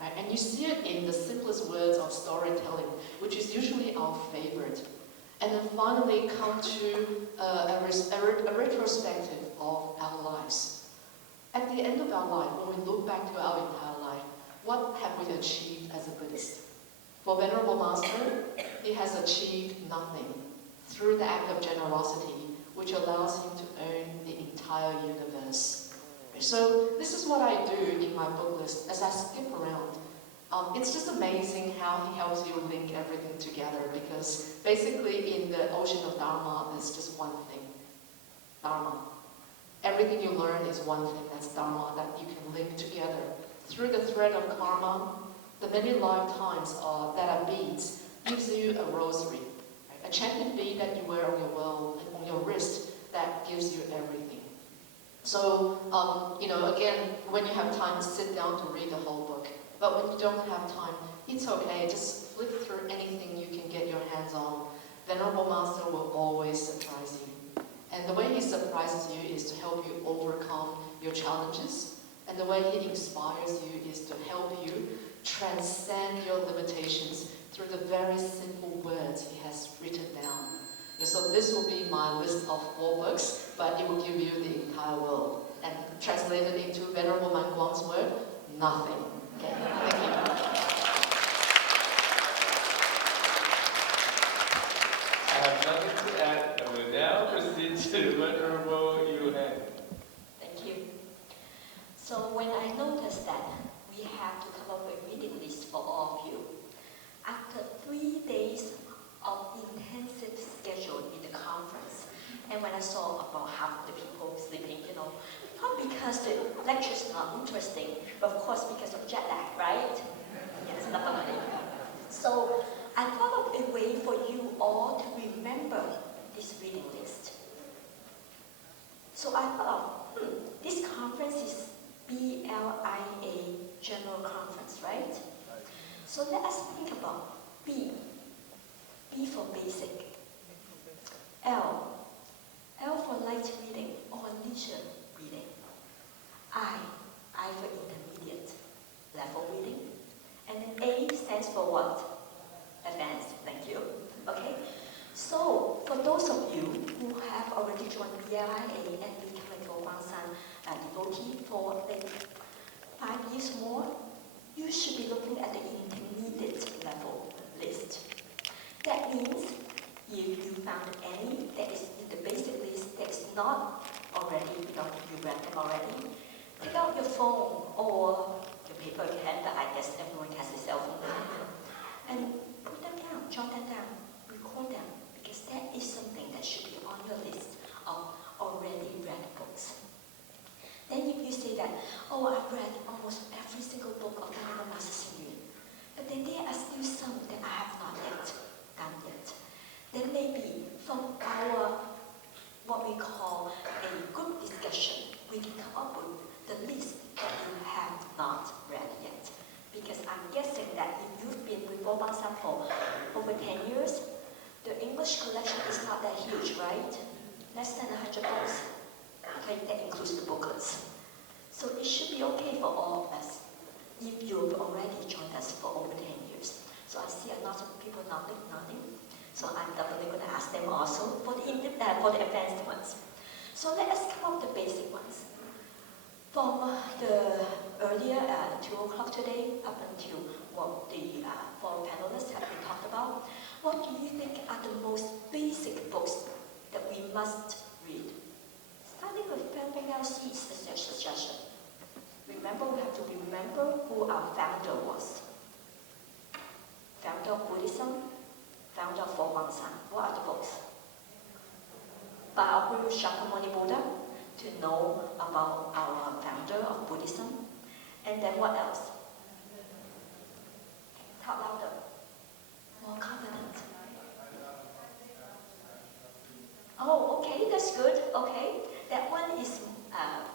Right? And you see it in the simplest words of storytelling, which is usually our favorite. And then finally come to a retrospective of our lives. At the end of our life, when we look back to our entire life, what have we achieved as a Buddhist? For Venerable Master, he has achieved nothing through the act of generosity, which allows him to own the entire universe. So this is what I do in my book list as I skip around. It's just amazing how he helps you link everything together, because basically in the ocean of Dharma, there's just one thing, Dharma. Everything you learn is one thing, that's Dharma, that you can link together. Through the thread of karma, the many lifetimes that are beads gives you a rosary, right? A chanted bead that you wear on your wrist that gives you everything. So, again, when you have time, sit down to read the whole book. But when you don't have time, it's okay. Just flip through anything you can get your hands on. Venerable Master will always surprise you. And the way he surprises you is to help you overcome your challenges. And the way he inspires you is to help you transcend your limitations through the very simple words he has written down. And so this will be my list of 4 books, but it will give you the entire world. And translated into Venerable Man Guang's word, nothing. Okay, thank you. I have nothing to add, and will now proceed to Venerable Yuhan. Thank you. So when I noticed that we have to come up with a reading list for all of you, after 3 days of intensive schedule in the conference, and when I saw about half of the people sleeping, not because the lecture's not interesting, but of course because of jet lag, right? Yes, definitely. So I thought of a way for you all to remember this reading list. So I thought, this conference is BLIA General Conference, right? So let us think about B. B for basic. L for light reading or leisure reading. I for intermediate level reading. And then A stands for what? Advanced, thank you. Okay, so for those of you who have already joined BLIA and become a Guangsan devotee for 5 years more, you should be looking at the intermediate level list. That means if you found any that is in the basic list that is not already, you read them already, take out your phone or your paper again, but I guess everyone has a cell phone now, and put them down, jot them down, record them, because that is something that should be on your list of already read books. Then if you say that, I've read almost every single book of Venerable Master Hsing Yun, but then there are still some that I have not yet done yet. Then maybe from our, what we call a group discussion, we can come up with the list that you have not read yet. Because I'm guessing that if you've been with Bobangsan for over 10 years, the English collection is not that huge, right? Less than 100 books. Okay, that includes the booklets. So it should be okay for all of us if you've already joined us for over 10 years. So I see a lot of people nodding. So I'm definitely going to ask them also for the advanced ones. So let us come up with the basic ones. From the earlier 2 o'clock today up until what the 4 panelists have been talked about, what do you think are the most basic books that we must read? Starting with LC is the suggestion. Remember, we have to remember who our founder was. Founder of Buddhism, founder of Guangsan. What are the books? By our Guru Shakyamuni Buddha, to know about our founder of Buddhism. And then what else? Talk louder. More confident. okay? That one is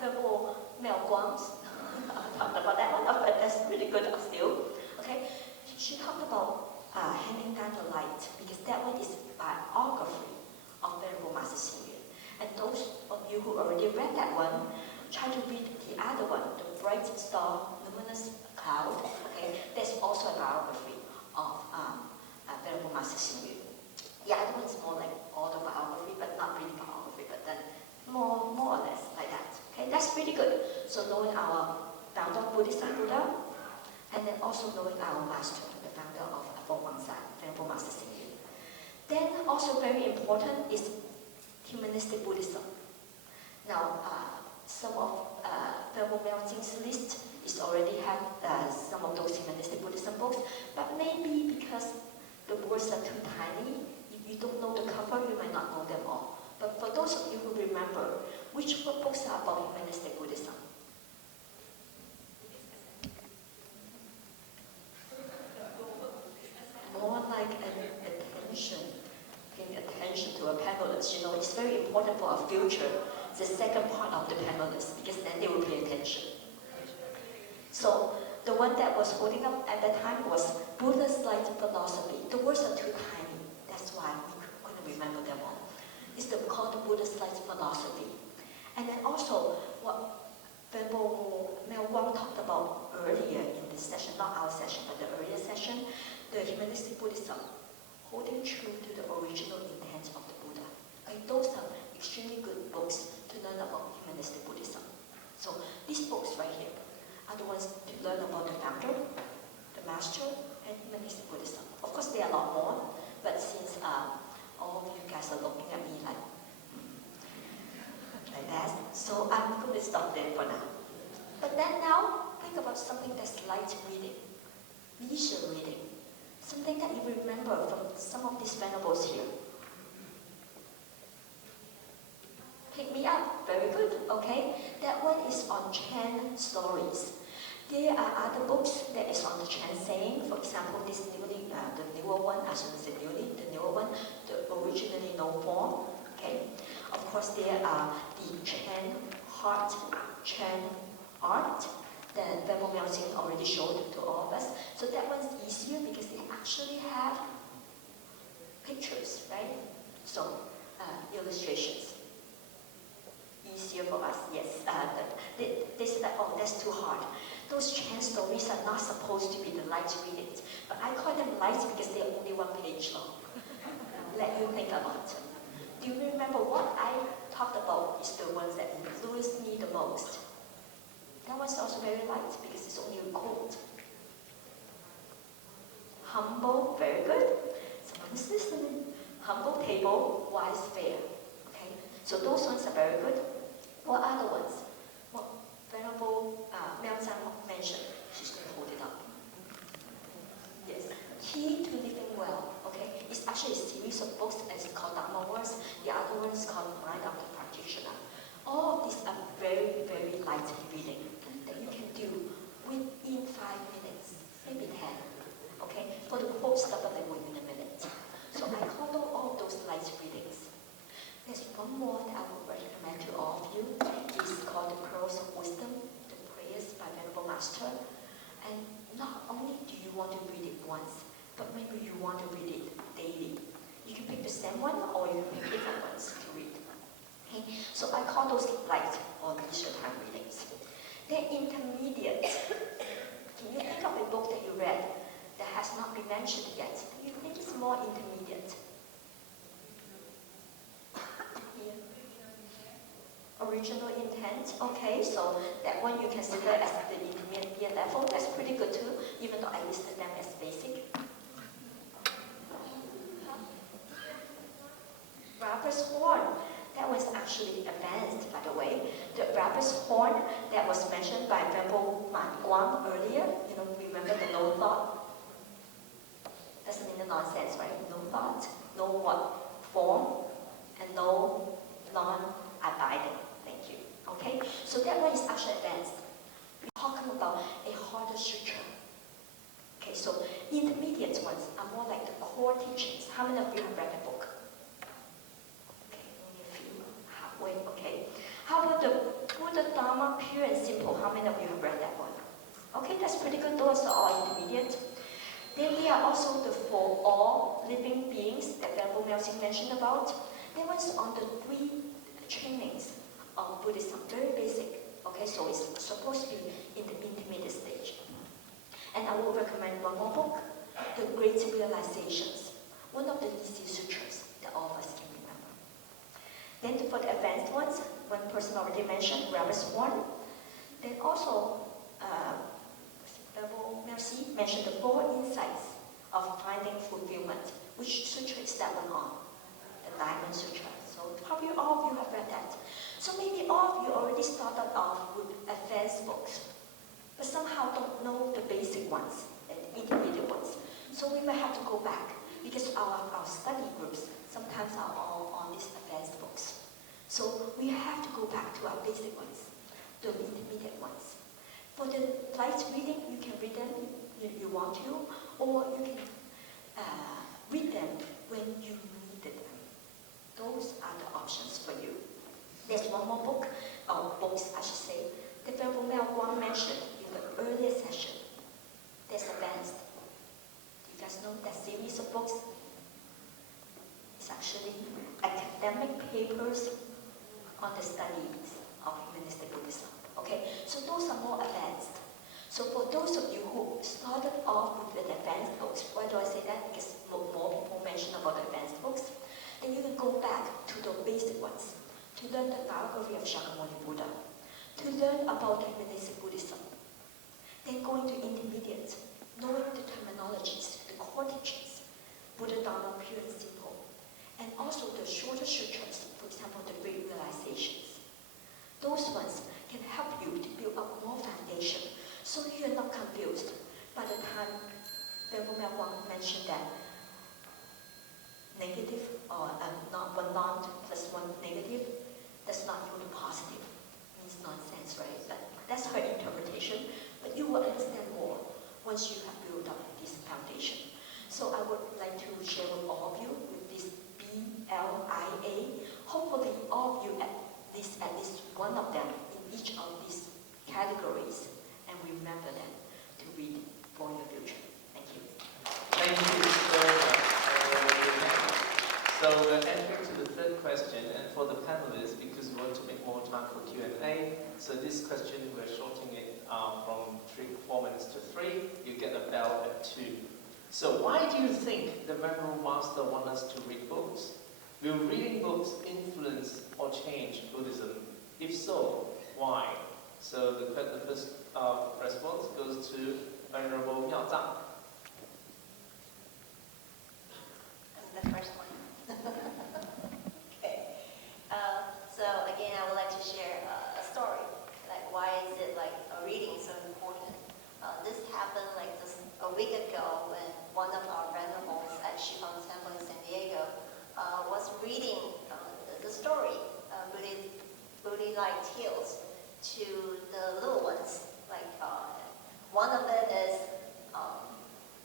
Venerable Mel Guang's. I talked about that one, but that's really good still. Okay? She talked about handing down the light, because that one is biography of Venerable Master Xing Yun. And those of you who already read that one, try to read the other one, the bright star, luminous cloud. Okay, that's also a biography of Venerable Master Xing Yun. The other one is more like autobiography, but not really biography, but then more or less like that. Okay, that's pretty good. So knowing our founder of Buddhism, Buddha, and then also knowing our master, the founder of Fo Guangzai, Venerable Master Xing Yun. Then also very important is humanistic Buddhism. Now, some of Venerable Miao Jing's list is already have some of those humanistic Buddhism books, but maybe because the words are too tiny, if you don't know the cover, you might not know them all. But for those of you who remember, which books are about humanistic Buddhism? More like paying attention to a panelist. You know, it's very important for our future, the second part of the panelists, because then they will pay attention. So the one that was holding up at that time was Buddha's Light Philosophy. The words are too tiny. That's why we couldn't remember them all. It's called Buddha's Light Philosophy. And then also what Venerable Mel Guang talked about earlier in this session, not our session, but the earlier session, the humanistic Buddhism, holding true to the original intent of the Buddha. Okay, those are extremely good books to learn about humanistic Buddhism. So these books right here are the ones to learn about the founder, the master, and humanistic Buddhism. Of course, there are a lot more, but since all of you guys are looking at me like that, so I'm going to stop there for now. But then now, think about something that's light reading, leisure reading, something that you remember from some of these venerables here. Pick me up, very good, okay? That one is on Chan stories. There are other books that is on the Chan saying, for example, this newly, the newer one, I shouldn't say newly, the newer one, the originally known form, okay? Of course, there are the Chan heart, Chan art, that Venerable Miao Jing already showed to all of us. So that one's easier because they actually have pictures, right? So, illustrations. Easier for us, yes. They said that, oh, that's too hard. Those Chan stories are not supposed to be the light readings, but I call them light because they're only one page long. Let you think about it. Do you remember what I talked about is the ones that influenced me the most? That one's also very light because it's only a quote. Humble, very good. Someone is listening. Humble table, wise fair. Okay, so those ones are very good. What other ones? What Venerable妙zang mentioned. She's going to hold it up. Yes. Key to living well. Okay, it's actually a series of books, and it's called Dharma Words. The other one is called Mind of the Practitioner. All of these are very, very light reading that you can do within 5 minutes, maybe 10. Okay, for the quotes, definitely within a minute. So I call them all those light readings. There's one more that I would recommend to all of you. It's called The Pearls of Wisdom, The Prayers by Venerable Master. And not only do you want to read it once, but maybe you want to read it daily. You can pick the same one, or you can pick different ones to read. Okay? So I call those light or leisure time readings. Then intermediate. Can you think of a book that you read that has not been mentioned yet? You think it's more intermediate? Yeah. Original intent. Okay, so that one you consider as the intermediate level. That's pretty good too, even though I listed them as basic. Rapper's Horn. That was actually advanced, by the way. The Rapper's Horn that was mentioned by Venerable Man Guang earlier, you know, remember the no thought? Doesn't mean the nonsense, right? No thought, no what? Form, and no non-abiding. Thank you. Okay? So that one is actually advanced. We're talking about a harder sutra. Okay, so intermediate ones are more like the core teachings. How many of you have read the book? Okay, only a few. Halfway, okay. Buddha Dharma, pure and simple. How many of you have read that one? Okay, that's pretty good. Those are all intermediate. Then there are also the for all living beings that Venerable妙净mentioned about. That was on the 3 trainings of Buddhism, very basic. Okay, so it's supposed to be in the intermediate stage. And I will recommend one more book, The Great Realizations, one of the DC sutras that all of us can remember. Then for the advanced ones, one person already mentioned, Rabbit's Warren. Then also, Venerable Merci mentioned the 4 insights of finding fulfillment. Which sutra is that one on? The Diamond Sutra. So probably all of you have read that. So maybe all of you already started off with advanced books, but somehow don't know the basic ones and the intermediate ones. So we may have to go back because our study groups sometimes are all on these advanced books. So we have to go back to our basic ones, the intermediate ones. For the light reading, you can read them if you want to, or you can read them when you need them. Those are the options for you. There's one more book, or books I should say, that Venerable妙光mentioned in the earlier session. There's advanced. You guys know that series of books? It's actually academic papers on the studies of humanistic Buddhism. Okay, so those are more advanced. So for those of you who started off with the advanced books, why do I say that? Because more people mention about the advanced books. Then you can go back to the basic ones, to learn the biography of Shakyamuni Buddha, to learn about the humanistic Buddhism. Then going to intermediate, knowing the terminologies, the core teachings, Buddha Dharma, pure and simple, and also the shorter sutras, for example, the Great Realizations. Those ones can help you to build up more foundation, so you're not confused by the time Venerable妙光mentioned that negative or not 1 non plus 1 negative does not equal to positive. It means nonsense, right? But that's her interpretation, but you will understand more once you have built up this foundation. So I would like to share with all of you with this BLIA. Hopefully all of you at least one of them in each of these categories, and remember them to read for your future. Thank you. Thank you so much. So we're entering to the 3rd question, and for the panelists, because we want to make more time for Q&A, so this question we're shortening it from 4 minutes to 3. You get a bell at 2. So why do you think the Venerable Master wants us to read books? Will reading books influence or change Buddhism? If so, why? So the first response goes to Venerable妙藏. The first one. Okay. So again, I would like to share a story. Like, why is it like reading so important? This happened like a week ago when one of our venerables at Shifang Temple in San Diego was reading the story, Buddha-like tales, to the little ones. Like one of them is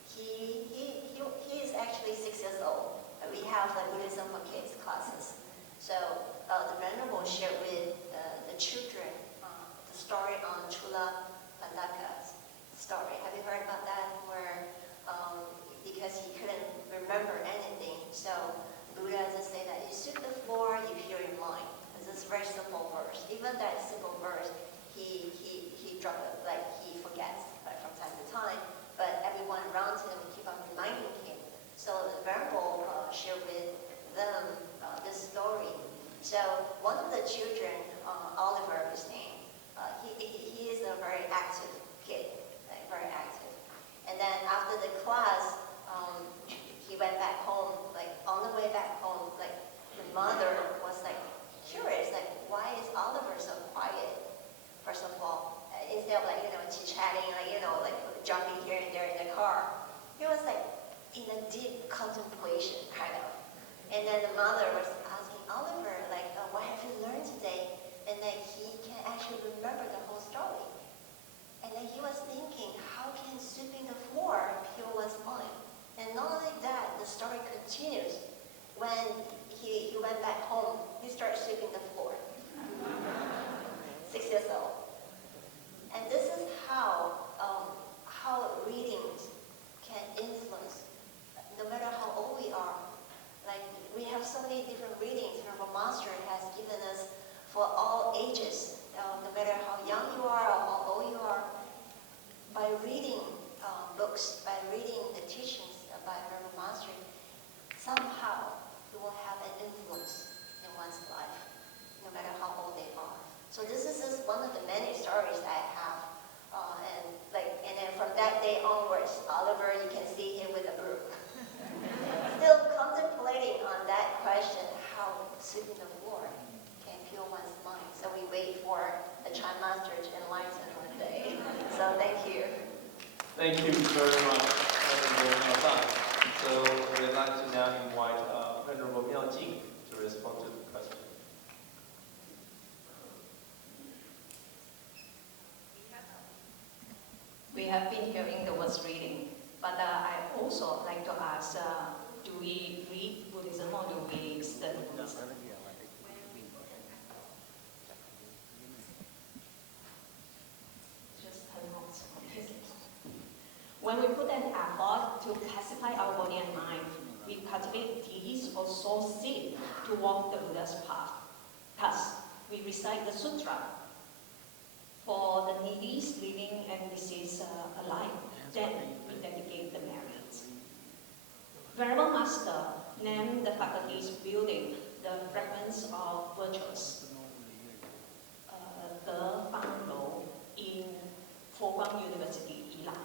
he is actually 6 years old. We have the Buddhism for Kids classes. So the venerable shared with the children the story on Chula Pandaka's story. Have you heard about that? Where because he couldn't remember anything, so Buddha just say that you sweep the floor, you hear your mind. It's a very simple verse. Even that simple verse, he dropped it, like he forgets from time to time. But everyone around him keep on reminding him. So the venerable shared with them this story. So one of the children, Oliver, his name, he is a very active kid, like very active. And then after the class, he went back home. Like on the way back home, like the mother was like curious, like why is Oliver so quiet? First of all, instead of like chit-chatting, like jumping here and there in the car, he was like in a deep contemplation kind of. And then the mother was asking Oliver, like, what have you learned today? And then he can actually remember the whole story. And then he was thinking, how can sweeping the floor pure one's mind? And not only that, the story continues. When he went back home, he started sweeping the floor. 6 years ages, no matter how young you are or how old you are, by reading books, by reading the teachings by Venerable Master, somehow it will have an influence in one's life, no matter how old they are. So this is just one of the many stories that I have. And then from that day onwards, Oliver, you can see him with a broom. Still contemplating on that question, how sweeping the floor can pure one's mind. So we wait for the Chan Master to enlighten one day. So thank you. Thank you very much, Venerable Miao Zhang. So we'd like to now invite Venerable Miao Jing to respond to the question. We have been hearing the words reading, but I also like to ask, do we read Buddhism or do we study Buddhism? Just turn off. When we put an effort to classify our body and mind, we cultivate these or sow seed to walk the Buddha's path. Thus, we recite the sutra for the needy, living, and deceased alike. Then we dedicate the merits. Venerable Master named the faculty's building the Fragments of Virtues, the Fanglo in Fo-Guang University, Yilan.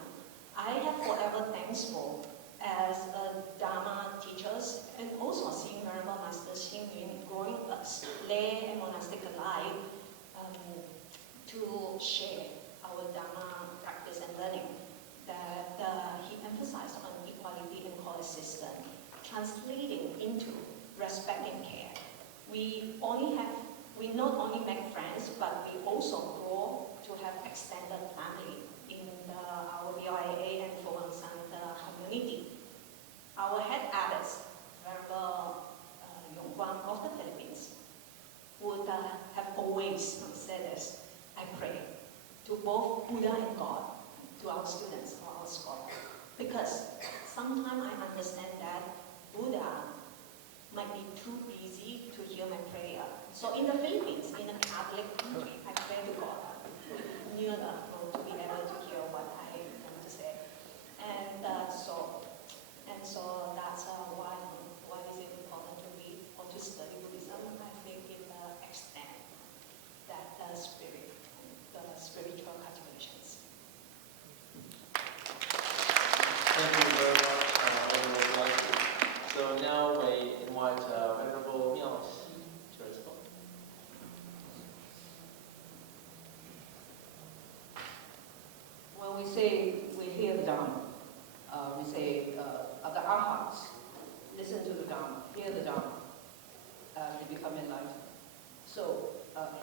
I am forever thankful as a Dharma teachers and also seeing Venerable Master Xing Yun growing us lay and monastic alike to share our Dharma practice and learning, that he emphasized on equality and coexistence, translating into respect and care. We not only make friends, but we also grow to have extended family in our BIA and Fo-Guang Center community. Our head abbess, Venerable Yongguang of the Philippines, would have always said this: I pray to both Buddha and God, to our students, or our scholars, because sometimes I understand that Buddha might be too busy to hear my prayer. So in the Philippines, in a Catholic country, I pray to God nearer to be able to hear what I want to say. And so that's why is it important to read or to study Buddhism? I think it extends that spirit, the spiritual cultivations. Thank you very much, Venerable Miao Jing. So now we invite Venerable Miao Xi to respond. When we say we hear the Dharma, we say of our hearts, listen to the Dharma, hear the Dharma, they become enlightened. So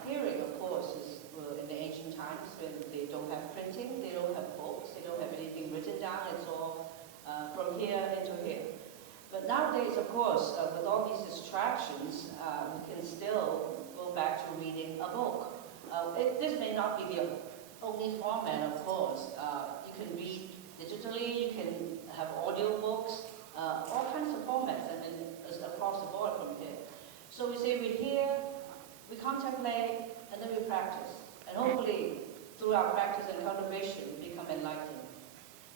hearing, of course, is in the ancient times when they don't have printing, they don't have books, they don't have anything written down, it's all from here into here. But nowadays, of course, with all these distractions, we can still go back to reading a book. This may not be the only format, of course. You can read digitally, you can have audio books, all kinds of formats, and then across the board from here. So we say we hear, we contemplate, and then we practice. And hopefully, through our practice and cultivation, we become enlightened.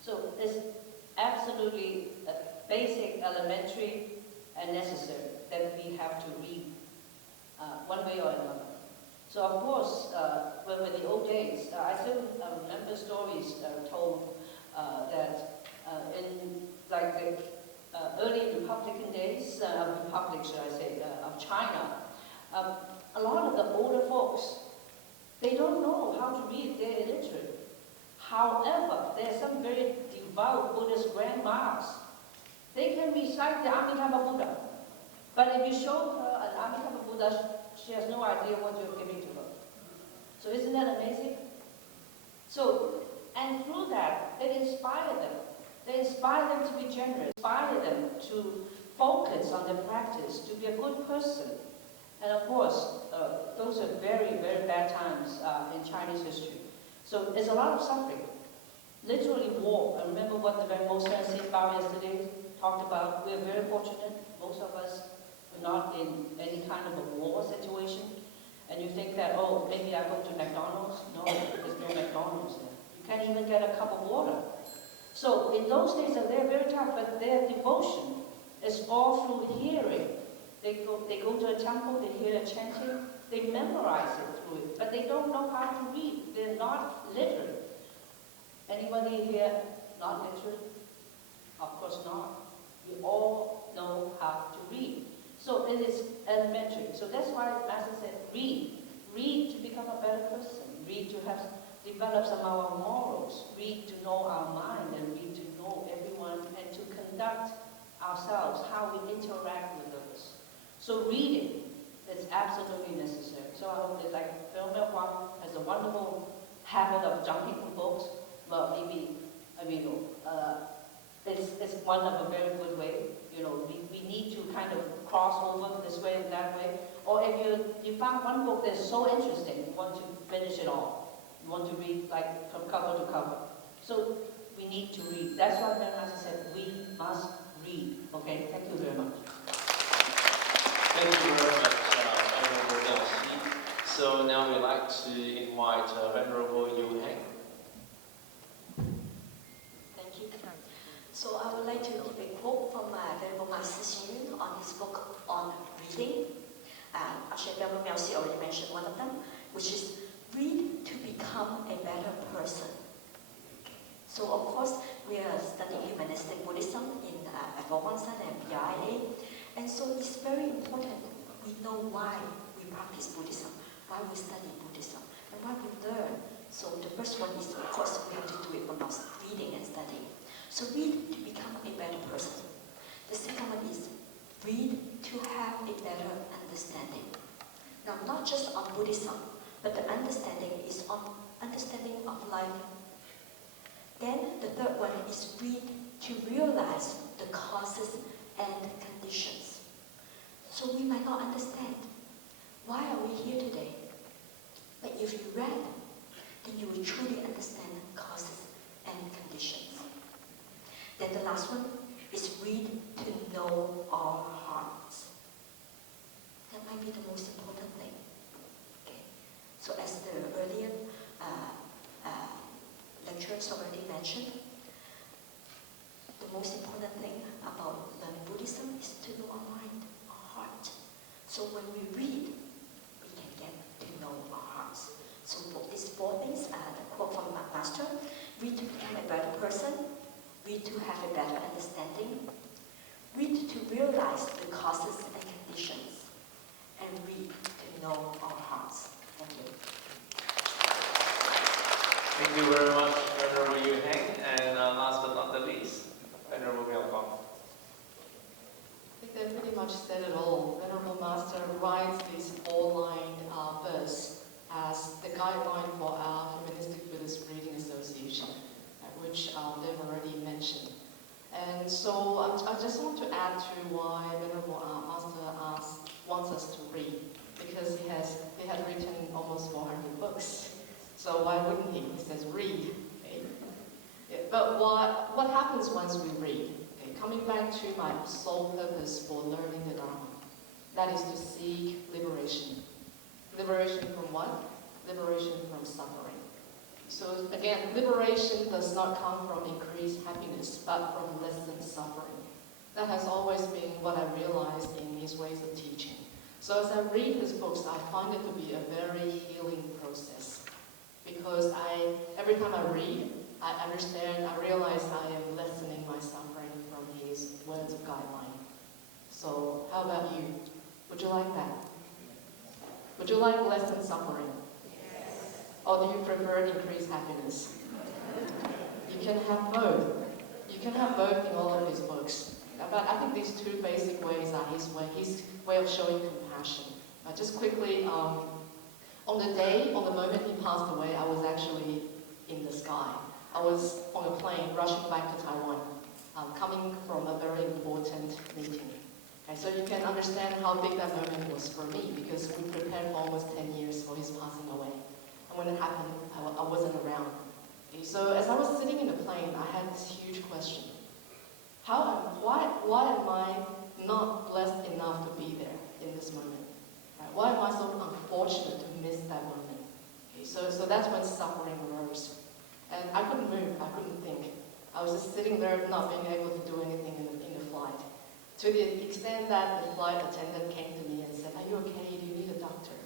So it's absolutely basic, elementary, and necessary that we have to read one way or another. So of course, when with the old days, I still remember stories told that in like the early Republican days, Republic, should I say, of China, a lot of the older folks, they don't know how to read, they're illiterate. However, there are some very devout Buddhist grandmas. They can recite the Amitabha Buddha. But if you show her an Amitabha Buddha, she has no idea what you're giving to her. So isn't that amazing? So, and through that, they inspire them. They inspire them to be generous, inspire them to focus on their practice, to be a good person. And of course, those are very, very bad times in Chinese history. So there's a lot of suffering. Literally war. I remember what the Venerable Saint Bao yesterday talked about. We're very fortunate. Most of us were not in any kind of a war situation. And you think that, oh, maybe I go to McDonald's? No, there's no McDonald's there. You can't even get a cup of water. So in those days, they're very tough, but their devotion is all through hearing. They go to a temple, they hear the chanting, they memorize it through it, but they don't know how to read. They're not literate. Anybody here not literate? Of course not. We all know how to read. So it is elementary. So that's why Master said, read. Read to become a better person. Read to have develop some of our morals. Read to know our mind, and read to know everyone, and to conduct ourselves, how we interact with others. So reading is absolutely necessary. So I hope that like Venerable Huang has a wonderful habit of jumping from books. Well, maybe, it's one of a very good way. We need to kind of cross over this way and that way. Or if you found one book that's so interesting, you want to finish it all. You want to read like from cover to cover. So we need to read. That's why Master said we must read. Okay, thank you very much. Thank you very much, Venerable Miao Xi. So now we'd like to invite Venerable Yu Heng. Thank you. So I would like to give a quote from Venerable Master Xing Yun on his book on reading. Actually, Venerable Miao Xi already mentioned one of them, which is read to become a better person. So of course, we are studying humanistic Buddhism in F1 and BIA. And so it's very important we know why we practice Buddhism, why we study Buddhism, and why we learn. So the first one is, of course, we have to do it from our reading and studying. So read to become a better person. The second one is read to have a better understanding. Now, not just on Buddhism, but the understanding is on understanding of life. Then the third one is read to realize the causes and conditions. So we might not understand, why are we here today? But if you read, then you will truly understand causes and conditions. Then the last one is read to know our hearts. That might be the most important thing. Okay. So as the earlier lecturers already mentioned, the most important thing about learning Buddhism is to know our mind, our heart. So when we read, we can get to know our hearts. So for these four things, the quote from my master, read to become a better person, read to have a better understanding, read to realize the causes and conditions, and read to know our hearts. Thank you. Thank you very much, Venerable Yu Heng. And last but not the least, Venerable Miao Guang. I think they pretty much said it all. Venerable Master writes this 4-line verse as the guideline for our Humanistic Buddhist Reading Association, which they've already mentioned. And so I just want to add to why Venerable Master wants us to read, because he has written almost 400 books. So why wouldn't he? He says read. Okay? Yeah, but what happens once we read? Okay, coming back to my sole purpose for learning the Dharma, that is to seek liberation. Liberation from what? Liberation from suffering. So again, liberation does not come from increased happiness, but from lessened suffering. That has always been what I realized in his ways of teaching. So as I read his books, I find it to be a very healing process. Because every time I read, I understand, I realize I am lessening my suffering from his words of guideline. So how about you? Would you like that? Would you like lessened suffering? Yes. Or do you prefer increased happiness? You can have both. You can have both in all of his books. But I think these two basic ways are his way of showing compassion. Just quickly, on the moment he passed away, I was actually in the sky. I was on a plane rushing back to Taiwan, coming from a very important meeting. Okay, so you can understand how big that moment was for me, because we prepared for almost 10 years for his passing away. And when it happened, I wasn't around. Okay, so as I was sitting in the plane, I had this huge question. Why am I not blessed enough to be there in this moment? Right? why am I so unfortunate to miss that moment? Okay, so that's when suffering arose. And I couldn't move, I couldn't think. I was just sitting there not being able to do anything in the flight. To the extent that the flight attendant came to me and said, "Are you okay? Do you need a doctor?"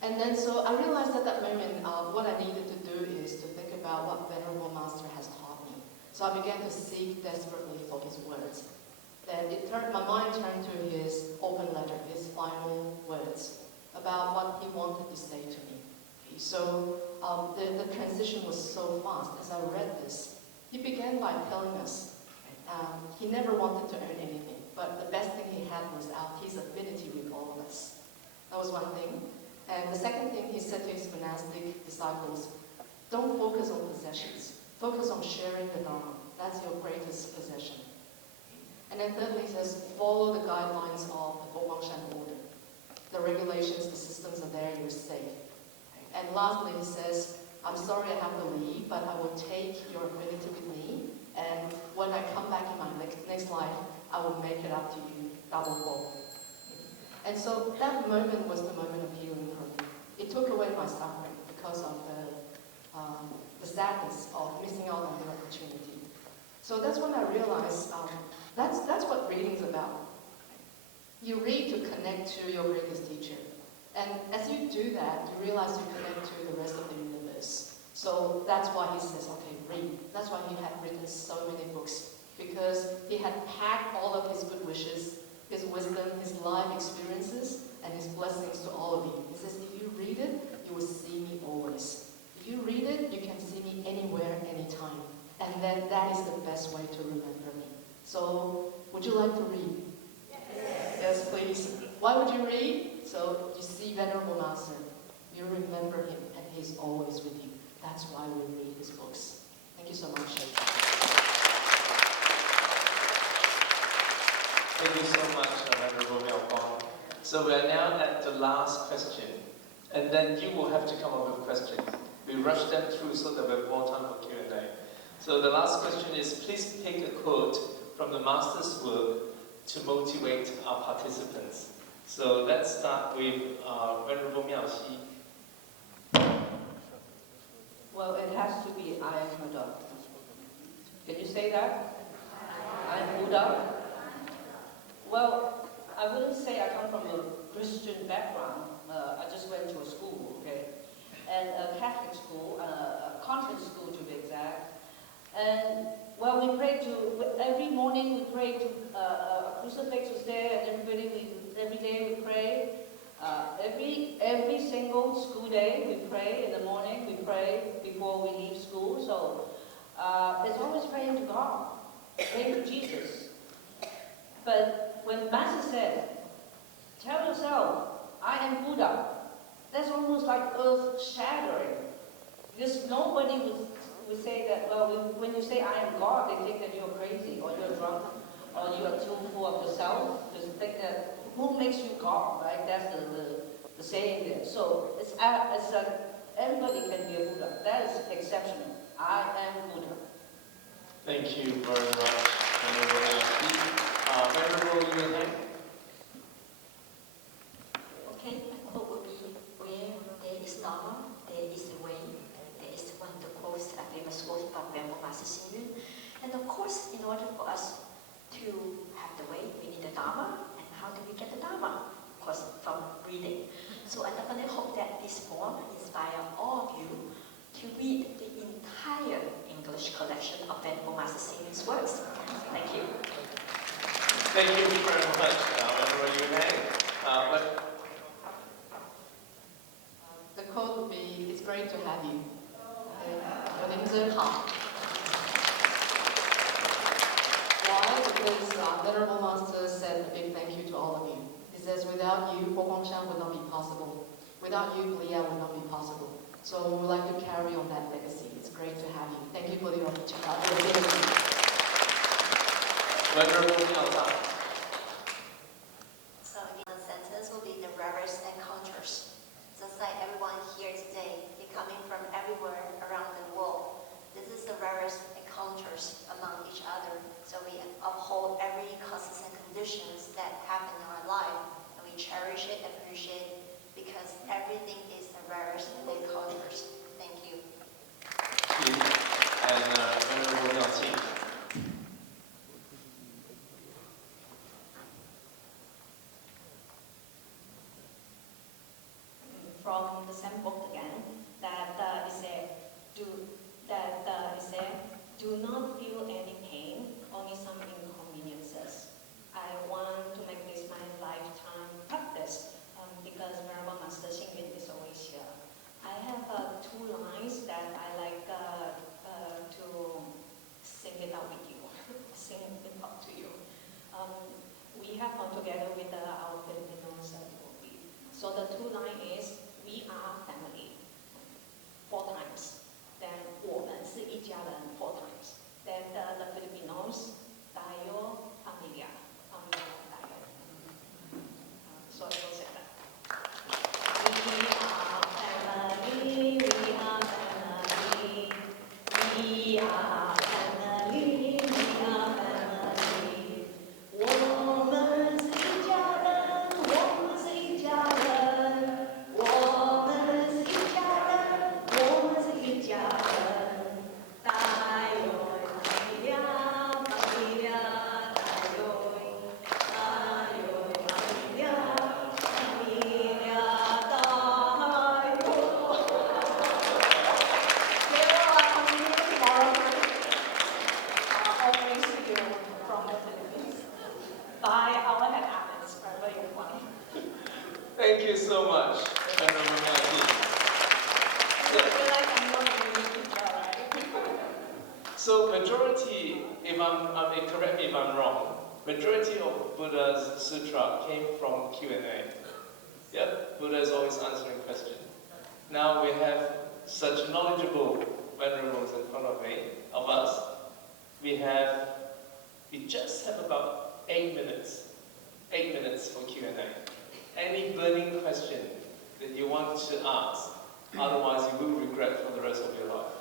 And then so I realized at that moment what I needed to do is to think about what Venerable Master has taught me. So I began to seek desperately for his words. Then my mind turned to his open letter, his final words about what he wanted to say to me. So the transition was so fast. As I read this, he began by telling us he never wanted to earn anything, but the best thing he had was his affinity with all of us. That was one thing. And the second thing he said to his monastic disciples, don't focus on possessions. Focus on sharing the Dharma. That's your greatest possession. And then thirdly, he says, follow the guidelines of the Foguangshan order. The regulations, the systems are there, you're safe. And lastly, he says, I'm sorry I have to leave, but I will take your affinity with me, and when I come back in my next life, I will make it up to you double-fold. And so that moment was the moment of healing for me. It took away my suffering because of the sadness of missing out on the opportunity. So that's when I realized that's what reading's about. You read to connect to your greatest teacher. And as you do that, you realize you connect to the rest of the universe. So that's why he says, okay, read. That's why he had written so many books. Because he had packed all of his good wishes, his wisdom, his life experiences, and his blessings to all of you. He says, if you read it, you will see me always. If you read it, you can see me anywhere, anytime. And then that is the best way to remember me. So, would you like to read? Yes, please. Why would you read? So you see Venerable Master, you remember him, and he's always with you. That's why we read his books. Thank you so much. Thank you so much, Venerable妙光. So we are now at the last question, and then you will have to come up with questions. We rush them through so that we have more time for Q&A. So the last question is, please pick a quote from the Master's work to motivate our participants. So let's start with Venerable Miaoxi. Well, it has to be I am Buddha. Can you say that? I am Buddha. Well, I wouldn't say I come from a Christian background. I just went to a school, okay? And a Catholic school, a convent school to be exact. And, well, we pray every morning we pray to a crucifix was there, and every day we pray. Every single school day we pray. In the morning we pray before we leave school. So it's always praying to God, praying to Jesus. But when Master said, tell yourself, I am Buddha, that's almost like earth-shattering. Because nobody would say that, well, when you say I am God, they think that you're crazy, or you're drunk, or you are too full of yourself. Just think that, who makes you God, right? That's the saying there. So it's everybody can be a Buddha. That is exceptional. I am Buddha. Thank you very much, Venerable Yuhan. Okay, my quote will be, where there is Dharma, there is a way. There is one of the quotes, a famous quote by Venerable Master Xing Yun. And of course, in order for us to have the way, we need the Dharma. And how do we get the Dharma? Of course, from reading. So I definitely hope that this poem inspires all of you to read the entire English collection of Venerable Master Xing Yun's works. Thank you. Thank you very much, Venerable Yuhan. The quote would be, it's great to have you. 有您真好. Why? Because Venerable Master said a big thank you to all of you. He says, without you, Foguangshan would not be possible. Without you, Liya would not be possible. So we would like to carry on that legacy. It's great to have you. Thank you for the opportunity. Venerable Miaotan. So the sentence will be the reverse encounters. Just like everyone here today, they're coming from everywhere around the world. This is the reverse encounters among each other. So we uphold every causes and conditions that happen in our life, and we cherish from the same book again that it said, do not feel any pain, only some inconveniences. I want to make this my lifetime practice because Venerable Master Xing Yun is always here. I have two lines that I like to sing it out with you, sing it up to you. We have gone together with our Filipinos. So the two lines is, we are family, 4 times. Then 我们是一家人 4 times. Then the Filipinos, tayo familia, familia tayo. So it goes like that. We are family, we are family, we are family, we are family. 我们是一家人，我们是一家人，我们是一家人，我们是一家人。tayo familia, familia tayo, tayo familia, familia tayo. There are community foreigners always here from the Philippines. By our head artists, wherever you want. Thank you so much, Venerable Miao. I feel like I'm not doing a good job, right? So majority, if correct me if I'm wrong, majority of Buddha's sutra came from Q&A. Yep, Buddha is always answering questions. Now we have such knowledgeable venerables in front of us. We just have about 8 minutes. 8 minutes for Q&A. Any burning question that you want to ask, otherwise you will regret for the rest of your life.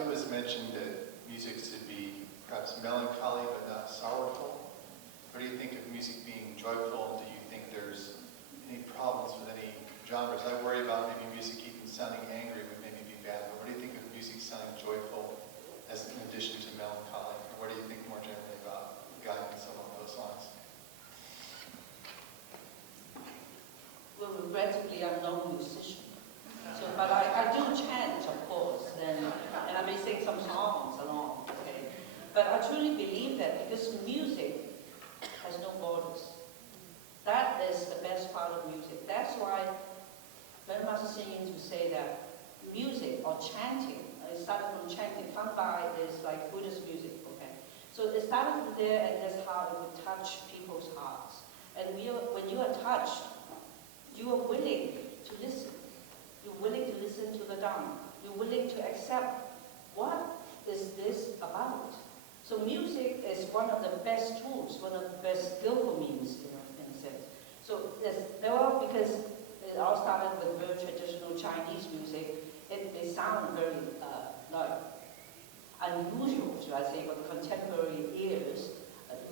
It was mentioned that music should be perhaps melancholy but not sorrowful. What do you think of music being joyful? Do you think there's any problems with any genres? I worry about maybe music even sounding angry would maybe be bad, but what do you think of music sounding joyful as in addition to melancholy? Or what do you think more generally about guidance along those lines? Well, regrettably, I'm not a musician. So, but I do chant, of course, and I may sing some songs along, okay? But I truly believe that because music has no borders. That is the best part of music. That's why when Master Xing Yun would say that music or chanting, it started from chanting. Fanbai is like Buddhist music, okay? So it started from there, and that's how it would touch people's hearts. And when you are touched, you are willing to listen. You're willing to listen to the Dhamma. You're willing to accept what is this about. So music is one of the best tools, one of the best skillful means, in a sense. So because it all started with very traditional Chinese music, they sound very like unusual, should I say, for the contemporary ears.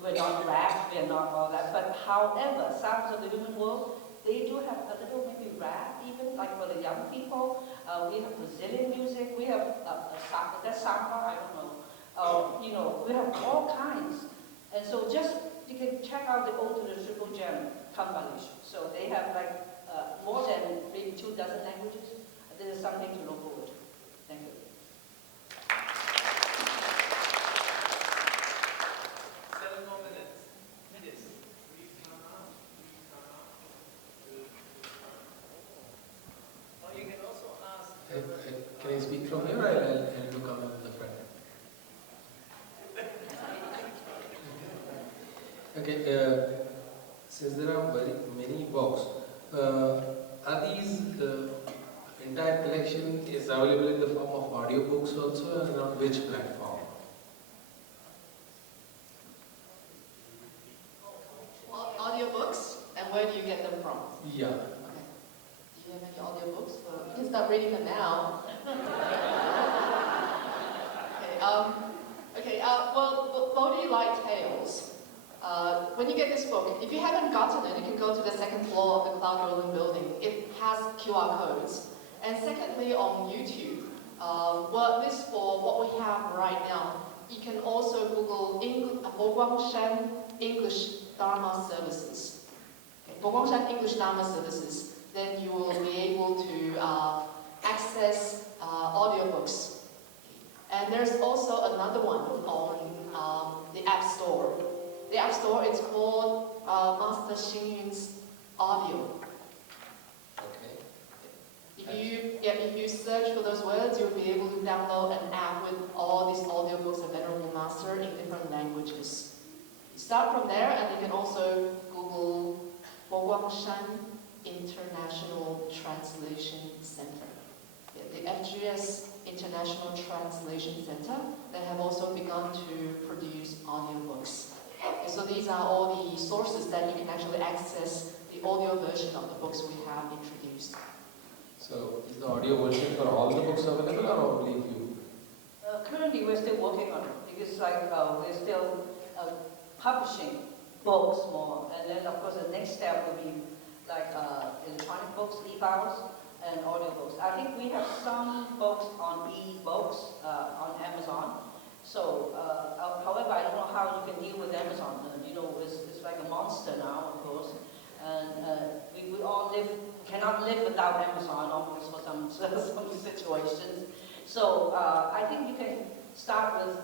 We're not rap, we're not all that. But however, sounds of the human world, they do have a little maybe rap, even like for the young people. We have Brazilian music. We have samba, I don't know. We have all kinds. And so you can check out the Ode to the Triple Gem compilation. So they have like more than maybe 2 dozen languages. This is something to look forward to. Thank you. 7 more minutes. Yes. Or you can also ask. Can I speak from here, or I'll do come in the front? Okay, since there are very many books, are these entire collection is available in the form of audiobooks also, and on which platform? Audiobooks, and where do you get them from? Yeah. Okay. Do you have any audiobooks? You can start reading them now. Okay. Well, Bodhi Light Tales. When you get this book, if you haven't gotten it, you can go to the 2nd floor of the Cloud Rolling building. It has QR codes. And secondly, on YouTube, this for what we have right now, you can also Google Google Boguangshan English Dharma Services. Okay, Boguangshan English Dharma Services. Then you will be able to access audiobooks. And there's also another one on the App Store. The App Store is called Master Xingyun's Audio. Okay. If you search for those words, you'll be able to download an app with all these audiobooks of Venerable Master in different languages. You start from there, and you can also Google Boguangshan International Translation Center. The FGS International Translation Center, they have also begun to produce audiobooks. Okay, so these are all the sources that you can actually access the audio version of the books we have introduced. So, is the audio version for all the books available or only few? Currently, we're still working on it because we're still publishing books more, and then of course the next step will be electronic books, e-files, and audiobooks. I think we have some books on e-books on Amazon. So, however, I don't know how you can deal with Amazon. It's like a monster now, of course. And we all cannot live without Amazon almost for some situations. So, I think you can start with,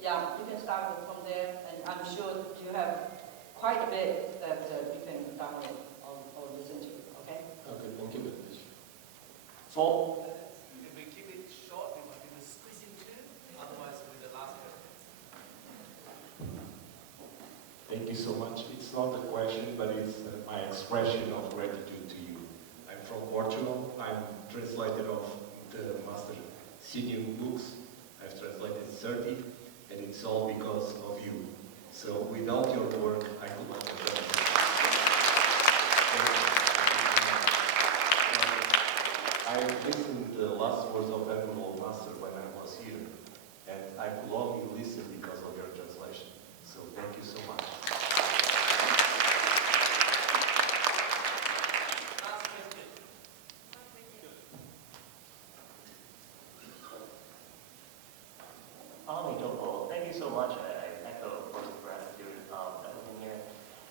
you can start with from there, and I'm sure you have quite a bit that you can download or listen to, okay? Okay, thank you very much. For if we keep it short, we might be squeezing two, otherwise with the last question. Thank you so much. It's not a question, but it's my expression of gratitude to you. I'm from Portugal. I'm translator of the Master Xingyun books. I've translated 30, and it's all because of you. So without your work, I could not have done it. I listened to the last words of Venerable Master when I was here, and I could only listen because of your translation. So thank you so much. Last question. Thank you so much. I echo words of gratitude, everything here.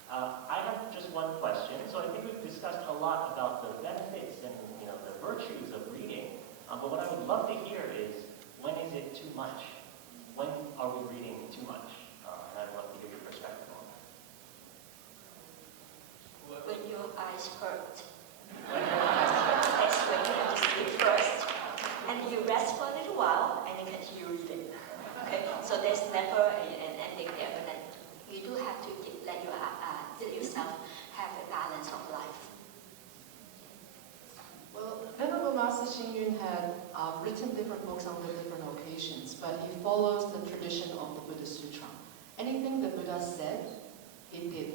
I have just one question. So I think we've discussed a lot about the benefits and the virtues of reading. But what I would love to hear is, when is it too much? When are we reading too much? And I'd love to hear your perspective on that. When your eyes hurt. When your eyes hurt, that's when you have to sleep first. And you rest for a little while, and then continue reading. Okay, so there's never an ending there, but then you do have to let yourself have a balance of life. Well, Venerable Master Xingyun had written different books on the different occasions, but he follows the tradition of the Buddha Sutra. Anything the Buddha said, he did.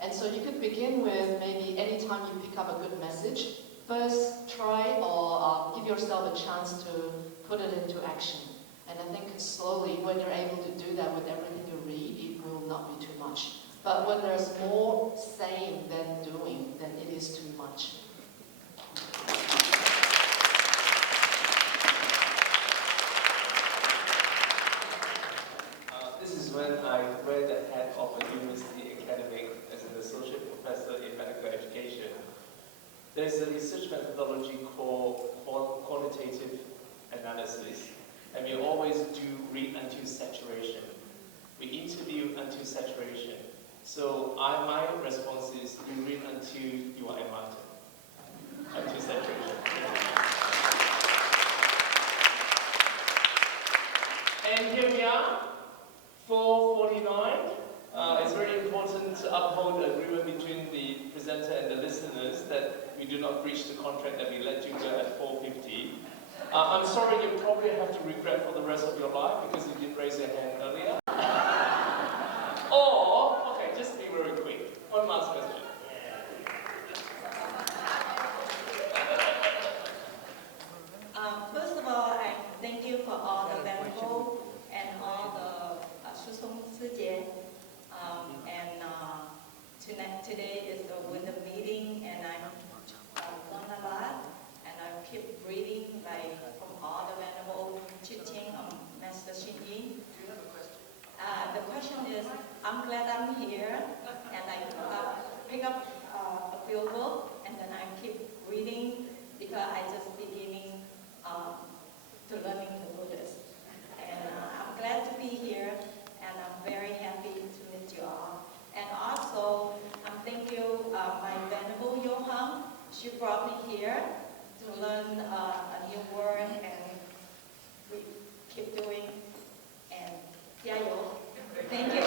And so you could begin with maybe any time you pick up a good message, first try or give yourself a chance to put it into action. And I think slowly, when you're able to do that with everything you read, it will not be too much. But when there's more saying than doing, then it is too much. This is when I read the head of a university academic as an associate professor in medical education. There's a research methodology called qualitative analysis, and we always do read until saturation. We interview until saturation. So my response is, you read until you are enlightened, until saturation. And here we are, 4:49. It's very important to uphold agreement between the presenter and the listeners that we do not breach the contract that we let you go at 4:50. I'm sorry, you probably have to regret for the rest of your life because you didn't raise your hand earlier. Or, okay, just be very quick. One last question. First of all, I thank you for all the venerable and all the Shusong Sijie. Today is the winter meeting, and I learned a lot, and I keep reading from all the venerable teaching on Master I'm glad I'm here, and I pick up a few books, and then I keep reading because I just beginning to learning the Buddhist. And I'm glad to be here, and I'm very happy to meet you all. And also, thank you, my Venerable Johan. She brought me here to learn a new word, and we keep doing. And thank you.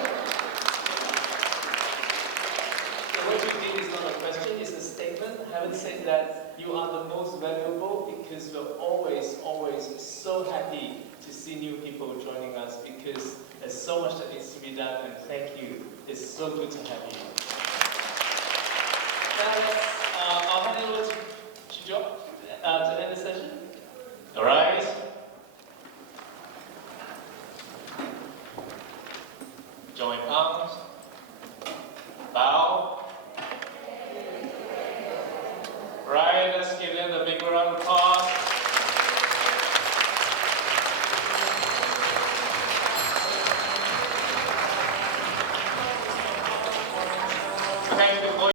So what you did is not a question, it's a statement. Having said that, you are the most valuable because we're always so happy to see new people joining us because there's so much that needs to be done, and thank you. It's so good to have you. Now I'll hand it over to Chijo to end the session. All right. Join palms.